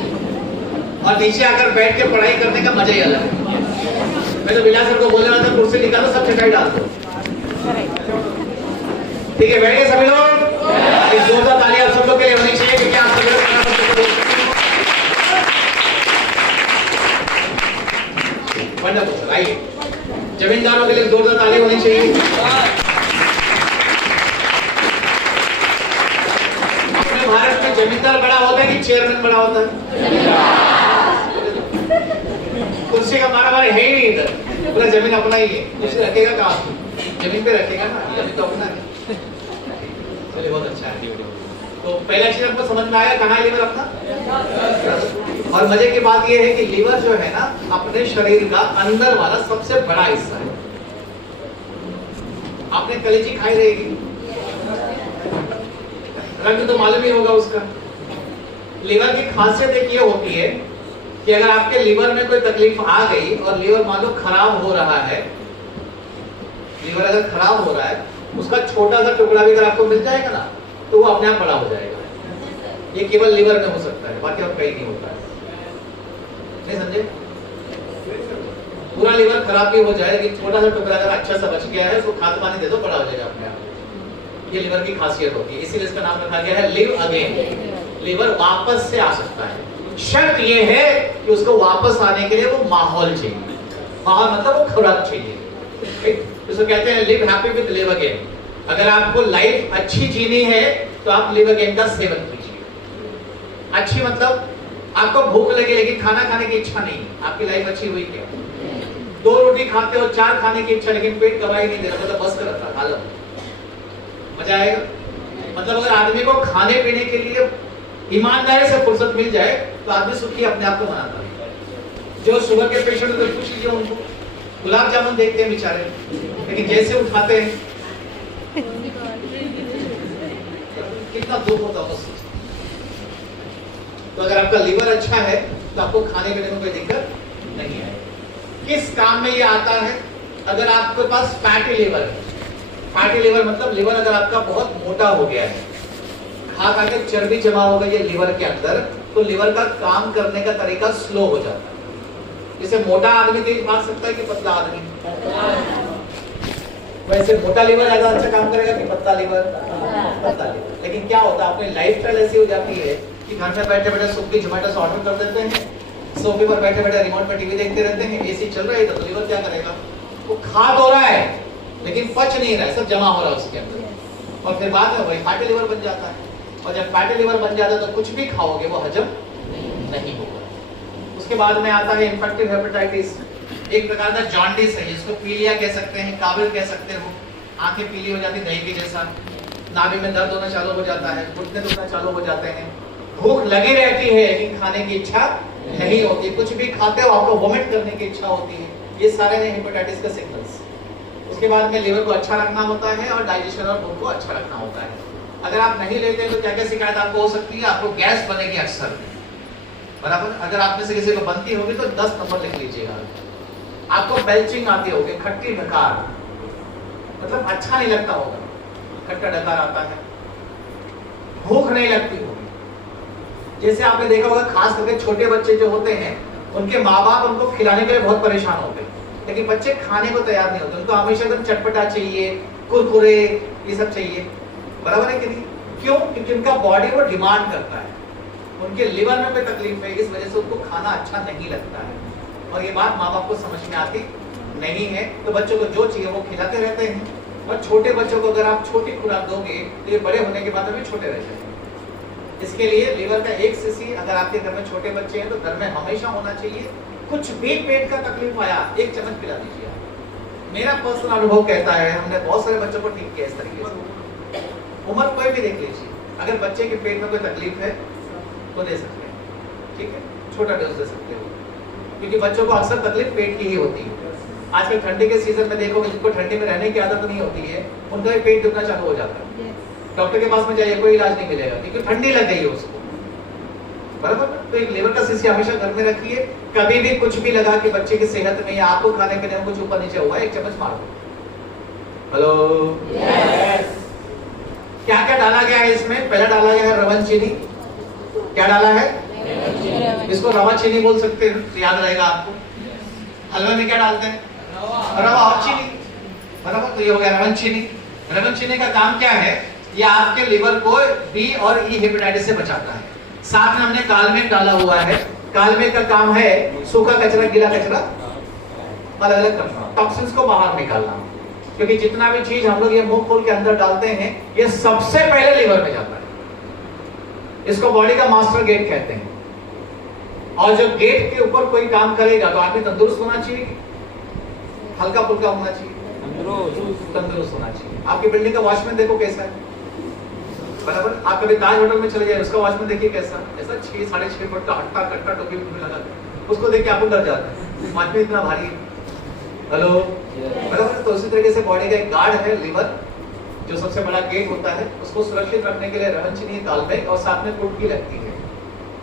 और नीचे आकर बैठ के पढ़ाई करने का मजा ही अलग है। मैं तो बिलास सर को बोल रहा था, कुर्सी निकालो, सब चटाई डाल दो। ठीक है, बैठ गए सभी लोग? एक जोरदार ताली आप सब लोग के लिए होनी चाहिए, क्योंकि आप सब लोग वंडरफुल। आइए, जमींदारों के लिए जोरदार ताली होनी चाहिए। अपने भारत में जमींदार बड़ा होता है कि चेयरमैन बड़ा होता है? कुर्सी का मारा मारी है ही नहीं इधर, पूरा जमीन अपना ही है। कुर्सी रखेगा कहाँ? जमीन पे रखेगा ना, जमीन तो अपना है। चलिए, बहुत अच्छा है। तो पहला चीज आपको समझ में आया, कहाँ है लीवर अपना। और मजे की बात यह है कि लीवर जो है ना, अपने शरीर का अंदर वाला सबसे बड़ा हिस्सा है। आपने कलेजी खाई रहेगी, रंग तो मालूम ही होगा उसका। लीवर की खासियत एक ये होती है कि अगर आपके लीवर में कोई तकलीफ आ गई और लीवर मान लो खराब हो रहा है, लीवर अगर खराब हो रहा है, उसका छोटा सा टुकड़ा भी अगर आपको मिल जाएगा ना, तो वो अपने आप बड़ा हो जाएगा। ये केवल लीवर में हो सकता है, बाकी और कहीं नहीं होता है। नहीं समझे? पूरा लीवर खराब भी हो जाए, लेकिन छोटा सा टुकड़ा अगर अच्छा सा बच गया है, उसको खाद पानी दे दो, बड़ा हो जाएगा अपने आप। ये लीवर की खासियत होती है, इसीलिए इसका नाम रखा गया है लिव अगेन। लीवर वापस से आ सकता है। शर्त ये है कि उसको वापस आने के लिए वो माहौल चाहिए। माहौल मतलब वो खुराक चाहिए। इसको कहते हैं live happy with live again. अगर आपको लाइफ अच्छी जीनी है तो आप लिव अगेन का सेवन कीजिए। अच्छी मतलब आपको भूख लगी लेकिन खाना खाने की इच्छा नहीं, आपकी लाइफ अच्छी हुई क्या? 2 रोटी खाते हो, 4 खाने की इच्छा, लेकिन पेट गवाही नहीं दे रहा, मतलब बस कर रहा, खा लो, मजा आएगा। मतलब अगर आदमी को खाने पीने के लिए ईमानदारी से फुर्सत मिल जाए तो आदमी सुखी अपने आप को मनाता है। जो शुगर के पेशेंट तो पूछ लीजिए उनको, गुलाब जामुन देखते हैं बेचारे, लेकिन जैसे उठाते हैं कितना दुख होता है। तो अगर आपका लीवर अच्छा है तो आपको खाने पीने में कोई दिक्कत नहीं आएगी। किस काम में ये आता है? अगर आपके पास फैटी लीवर है, फैटी लीवर मतलब लीवर अगर आपका बहुत मोटा हो गया है, खा खा के चर्बी जमा हो गई है लीवर के अंदर, तो लीवर का काम करने का तरीका स्लो हो जाता है। जैसे मोटा आदमी तेज भाग सकता है कि पतला आदमी? वैसे मोटा लीवर ज्यादा अच्छा काम करेगा कि पतला लीवर? पतला लीवर। लेकिन क्या होता है, अपनी लाइफस्टाइल ऐसी हो जाती है कि घर में बैठे बैठे स्विगी जोमेटो से ऑर्डर कर देते हैं, सोफे पर बैठे बैठे रिमोट में टीवी देखते रहते हैं, एसी चल रहा है तो लीवर क्या करेगा? वो खा तो रहा है लेकिन पच नहीं रहा है, सब जमा हो रहा है उसके अंदर, और फिर बाद में वही फैटी लीवर बन जाता है। और जब फैटी लीवर बन जाता है तो कुछ भी खाओगे वो हजम नहीं होगा। उसके बाद में आता है इन्फेक्टिव हेपेटाइटिस, एक प्रकार का जॉन्डिस है, जिसको पीलिया कह सकते हैं, काबिल कह सकते हो। आंखें पीली हो जाती दही के जैसा, नाभि में दर्द होना चालू हो जाता है, घुटने दुखना चालू हो जाते हैं, भूख लगी रहती है लेकिन खाने की इच्छा नहीं होती, कुछ भी खाते हो आपको वोमिट करने की इच्छा होती है, ये सारे हैं हेपेटाइटिस के सिग्नल्स। उसके बाद में लिवर को अच्छा रखना होता है और डाइजेशन और भूख को अच्छा रखना होता है। अगर आप नहीं लेते हैं तो क्या क्या शिकायत आपको हो सकती है? आपको गैस बनेगी अक्सर, बराबर। अगर आप में से किसी को बनती होगी तो 10 नंबर लिख लीजिएगा। आपको बेल्चिंग आती होगी, खट्टी डकार, मतलब अच्छा नहीं लगता होगा, खट्टा डकार आता है। भूख नहीं लगती होगी, जैसे आपने देखा होगा खास करके छोटे बच्चे जो होते हैं उनके माँ बाप उनको खिलाने के लिए बहुत परेशान होते हैं, लेकिन बच्चे खाने को तैयार नहीं होते, उनको हमेशा एकदम चटपटा चाहिए, कुरकुरे ये सब चाहिए, बराबर है कि नहीं? क्यों? क्योंकि उनका बॉडी वो डिमांड करता है, उनके लिवर में कोई तकलीफ है, इस वजह से उनको खाना अच्छा नहीं लगता है। और ये बात माँ बाप को समझ में आती नहीं है, तो बच्चों को जो चाहिए वो खिलाते रहते हैं। और छोटे बच्चों को अगर आप छोटी खुराक दोगे तो ये बड़े होने के बाद भी छोटे रह जाएंगे। इसके लिए लीवर का 1 सीसी अगर आपके घर में छोटे बच्चे हैं तो घर में हमेशा होना चाहिए। कुछ भी पेट का तकलीफ आया 1 चम्मच पिला दीजिए। मेरा पर्सनल अनुभव कहता है, हमने बहुत सारे बच्चों को ठीक किया इस तरीके से। उम्र कोई भी देख लीजिए, अगर बच्चे के पेट में कोई तकलीफ है तो दे सकते हैं, ठीक है, छोटा डोज दे सकते हो, क्योंकि बच्चों को अक्सर तकलीफ पेट की ही होती है। आजकल ठंडी के सीजन में देखोगे जिनको ठंडी में रहने की आदत नहीं होती है उनका भी पेट दुखना चालू हो जाता है। डॉक्टर के पास में जाइए, कोई इलाज नहीं मिलेगा क्योंकि ठंडी लग गई है उसको, बराबर। तो एक लीवर का शीशी हमेशा घर में रखिए। कभी भी कुछ भी लगा कि बच्चे की सेहत में या आपको खाने पीने में कुछ ऊपर नीचे हुआ, 1 चम्मच मार दो। हेलो, क्या क्या डाला गया है इसमें? पहला डाला गया है रवन चीनी। क्या डाला है? इसको रवा चीनी बोल सकते हैं, तो याद रहेगा आपको। हलवे में क्या डालते हैं? रवा और चीनी, बराबर। तो ये हो गया रवन चीनी। रवन चीनी का काम क्या है? ये आपके लिवर को बी और ई हेपेटाइटिस से बचाता है। साथ में हमने कालमेघ डाला हुआ है। कालमेघ का काम है सूखा कचरा, गीला कचरा अलग अलग करना, टॉक्सिन्स को बाहर निकालना। क्योंकि जितना भी चीज हम लोग ये मुंह खोल के अंदर डालते हैं ये सबसे पहले लिवर में जाता है। इसको बॉडी का मास्टर गेट कहते हैं। और जब गेट के ऊपर कोई काम करेगा तो आदमी तंदुरुस्त होना चाहिए, हल्का फुल्का होना चाहिए, तंदुरुस्त होना चाहिए। आपकी बिल्डिंग का वॉचमैन देखो कैसा है, बराबर। आप कभी ताज होटल में चले जाए, उसका वॉचमैन देखिए कैसा, ऐसा 6 साढ़े 6 फुट का हट्टा कट्टा टोपी में लगा, उसको देख के आप डर जाते हैं, वॉचमैन इतना भारी है। हेलो, बराबर। तो उसी तरीके से बॉडी का एक गार्ड है लिवर, जो सबसे बड़ा गेट होता है। उसको सुरक्षित रखने के लिए रवन चीनी, कालमेघ और साथ में कुटकी लगती है।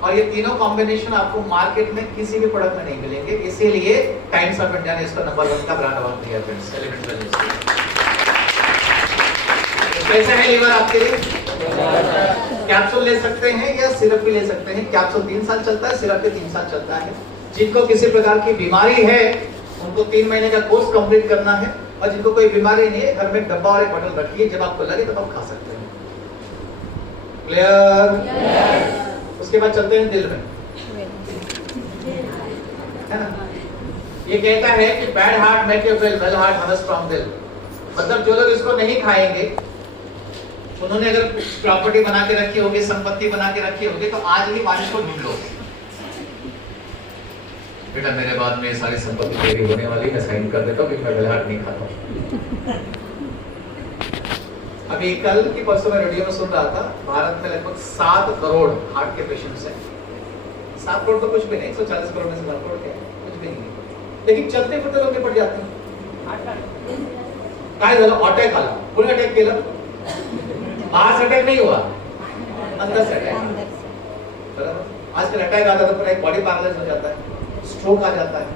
और ये तीनों कॉम्बिनेशन आपको मार्केट में किसी भी प्रोडक्ट में नहीं मिलेंगे, इसीलिए टाइम्स ऑफ इंडिया ने इसको नंबर 1 का ब्रांड अवार्ड दिया फ्रेंड्स, एलिमेंट वेलनेस। कैसा है लिवर आपके लिए? कैप्सूल ले सकते हैं या सिरप भी ले सकते हैं। कैप्सूल 3 साल चलता है, सिरप के 3 साल चलता है। जिनको किसी प्रकार की बीमारी है उनको 3 महीने का कोर्स कंप्लीट करना है, और जिनको कोई बीमारी नहीं है घर में डब्बा और एक बोतल रखिए, जब आपको लगे तब आप खा सकते हैं। क्लियर? उसके बाद चलते हैं दिल में, है ना? ये कहता है कि bad heart make you well, well heart have a strong दिल। मतलब जो लोग इसको नहीं खाएंगे उन्होंने अगर प्रॉपर्टी बना के रखी होगी, संपत्ति बना के रखी होगी, तो आज ही बारिश को ढूंढ लो। बेटा मेरे बाद में सारी संपत्ति तेरी होने वाली है, साइन कर देता हूँ कि मैं वेल हार्ट नहीं खाता। अभी कल की परसों में रेडियो में सुन रहा था, भारत में लगभग 7 करोड़ हार्ट के पेशेंट्स हैं। 7 करोड़ तो कुछ भी नहीं, 140 करोड़ में से 9 करोड़ क्या है, कुछ भी नहीं, लेकिन चलते फिरते लोग निपट जाते हैं। काय झालं? अटॅक आला, कोणी अटॅक केलं? बाहर से अटैक नहीं हुआ, अंदर से अटैक, बराबर। आजकल अटैक आता तो पूरा एक बॉडी पैरालाइज हो जाता है, स्ट्रोक आ जाता है।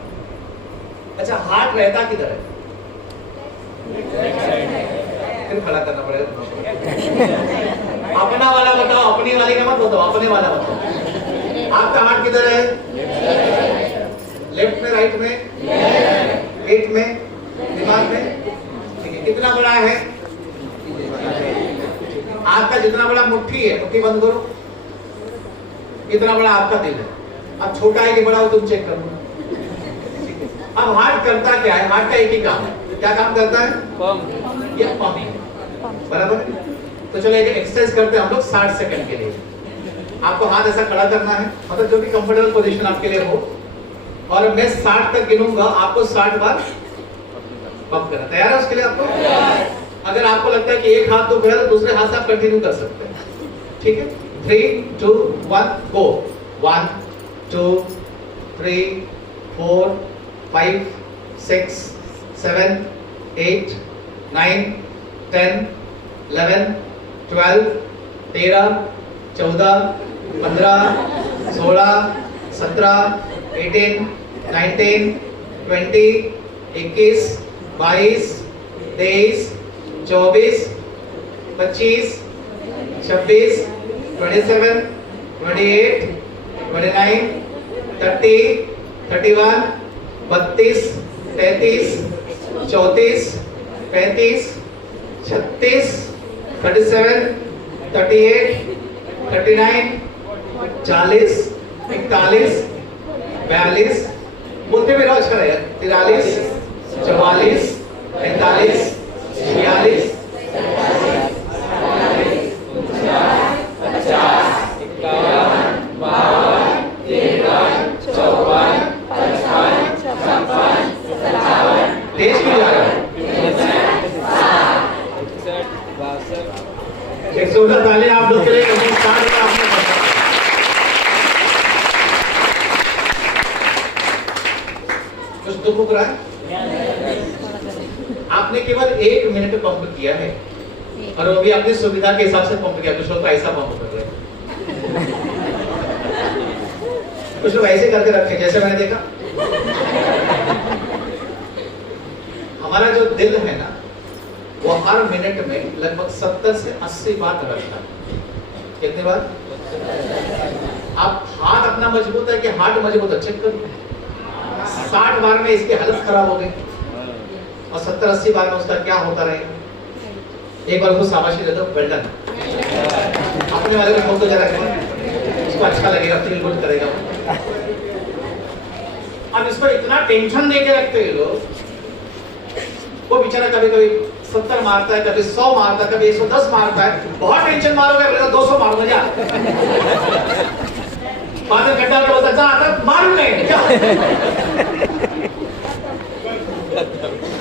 अच्छा, हार्ट रहता किधर है? फिर खड़ा करना पड़ेगा। अपना वाला बताओ, अपनी वाली का मत बताओ, अपने वाला बताओ। आपका हार्ट किधर है? लेफ्ट में, राइट में, पेट में, दिमाग में? ठीक है, कितना बड़ा है? आपका जितना बड़ा मुट्ठी है, मुट्ठी बंद करो, इतना बड़ा आपका दिल है। अब छोटा है कि बड़ा हो तुम चेक करो। अब हार्ट करता क्या है? हार्ट का एक ही काम है। क्या काम करता है? पंप। ये पंप है, बराबर। तो चलो एक एक्सरसाइज करते हैं हम लोग 60 सेकंड के लिए। आपको हाथ ऐसा खड़ा करना है, मतलब जो भी कंफर्टेबल पोजीशन आपके लिए हो, और मैं 60 तक गिनूंगा, आपको 60 बार पंप करना। तैयार है उसके लिए? आपको अगर आपको लगता है कि एक हाथ दुख रहा है तो दूसरे हाथ से आप कंटिन्यू कर सकते हैं, ठीक है? 3, 2, 1 गो। 1 2 3 4 5 6 7 8 9 10 11 12 13 14 15 16 17 18 19 20 21 22 23 24 25 26 27 28 29 30 31 32 33 34 35 36 37 38 39 40 41 42 बोलते भी रहो, अच्छा रहेगा। 43 44 45 46 तेज क्यों जा रहा है? 148 आप लोग के लिए स्टार्ट किया आपने। कुछ दुख रहा है? आपने केवल 1 मिनट पंप किया है और वो भी अपनी सुविधा के हिसाब से पंप किया। कुछ लोग तो ऐसा पंप कर रहे हैं, कुछ लोग ऐसे करके रखे जैसे मैंने देखा। हमारा जो दिल है ना, वो हर मिनट में लगभग 70 से 80 बार धड़कता है। कितने बार? आप हाथ अपना मजबूत है कि हार्ट मजबूत है, चेक करो। 60 बार में इसकी हालत खराब हो गई और 70-80 बार में उसका क्या होता रहेगा? एक बार उसको शाबाशी दे दो, वेल डन। अपने वाले को ठोक दो जरा, उसको अच्छा लगेगा, फील गुड करेगा। अब इसको इतना टेंशन दे के रखते हैं लोग, वो बेचारा कभी कभी 70 मारता है, कभी 100 मारता है, कभी 110 मारता है। बहुत टेंशन मारोगे, बोलेगा 200 मारूंगा जा। बाद में गड्ढा बोलता जा आता मारूंगा क्या?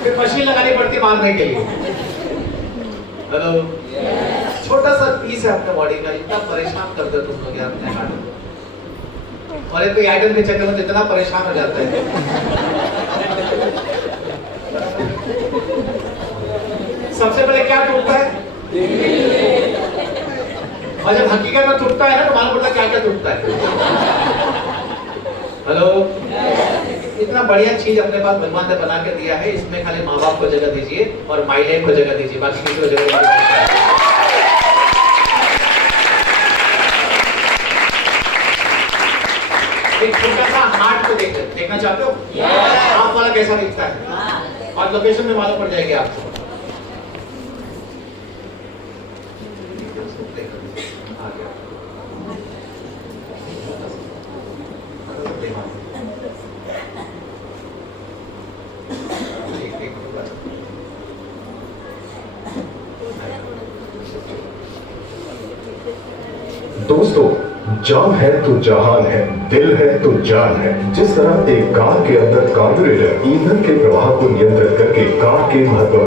फिर मशीन लगानी पड़ती मारने के लिए। हेलो, छोटा सा पीस है अपने बॉडी का, इतना परेशान करते तुम लोग यार अपने हार्ट को। और एक आइटम के चक्कर में इतना परेशान हो जाता है। सबसे पहले क्या टूटता है? और जब हकीकत में टूटता है ना तो मालूम पड़ता क्या क्या टूटता है। हेलो, इतना बढ़िया चीज अपने पास भगवान ने बना के दिया है, इसमें खाली माँ बाप को जगह दीजिए और माई लाइफ को जगह दीजिए, बाकी किसी को जगह दीजिए। एक छोटा सा हार्ट को देखना चाहते हो? आप वाला कैसा दिखता है? और लोकेशन में मालूम पड़ जाएगी आपको। दोस्तों, जान है तो जहान है, दिल है तो जान है। जिस तरह एक कार के अंदर कार्बोरेटर ईंधन के प्रवाह को नियंत्रित करके कार के महत्व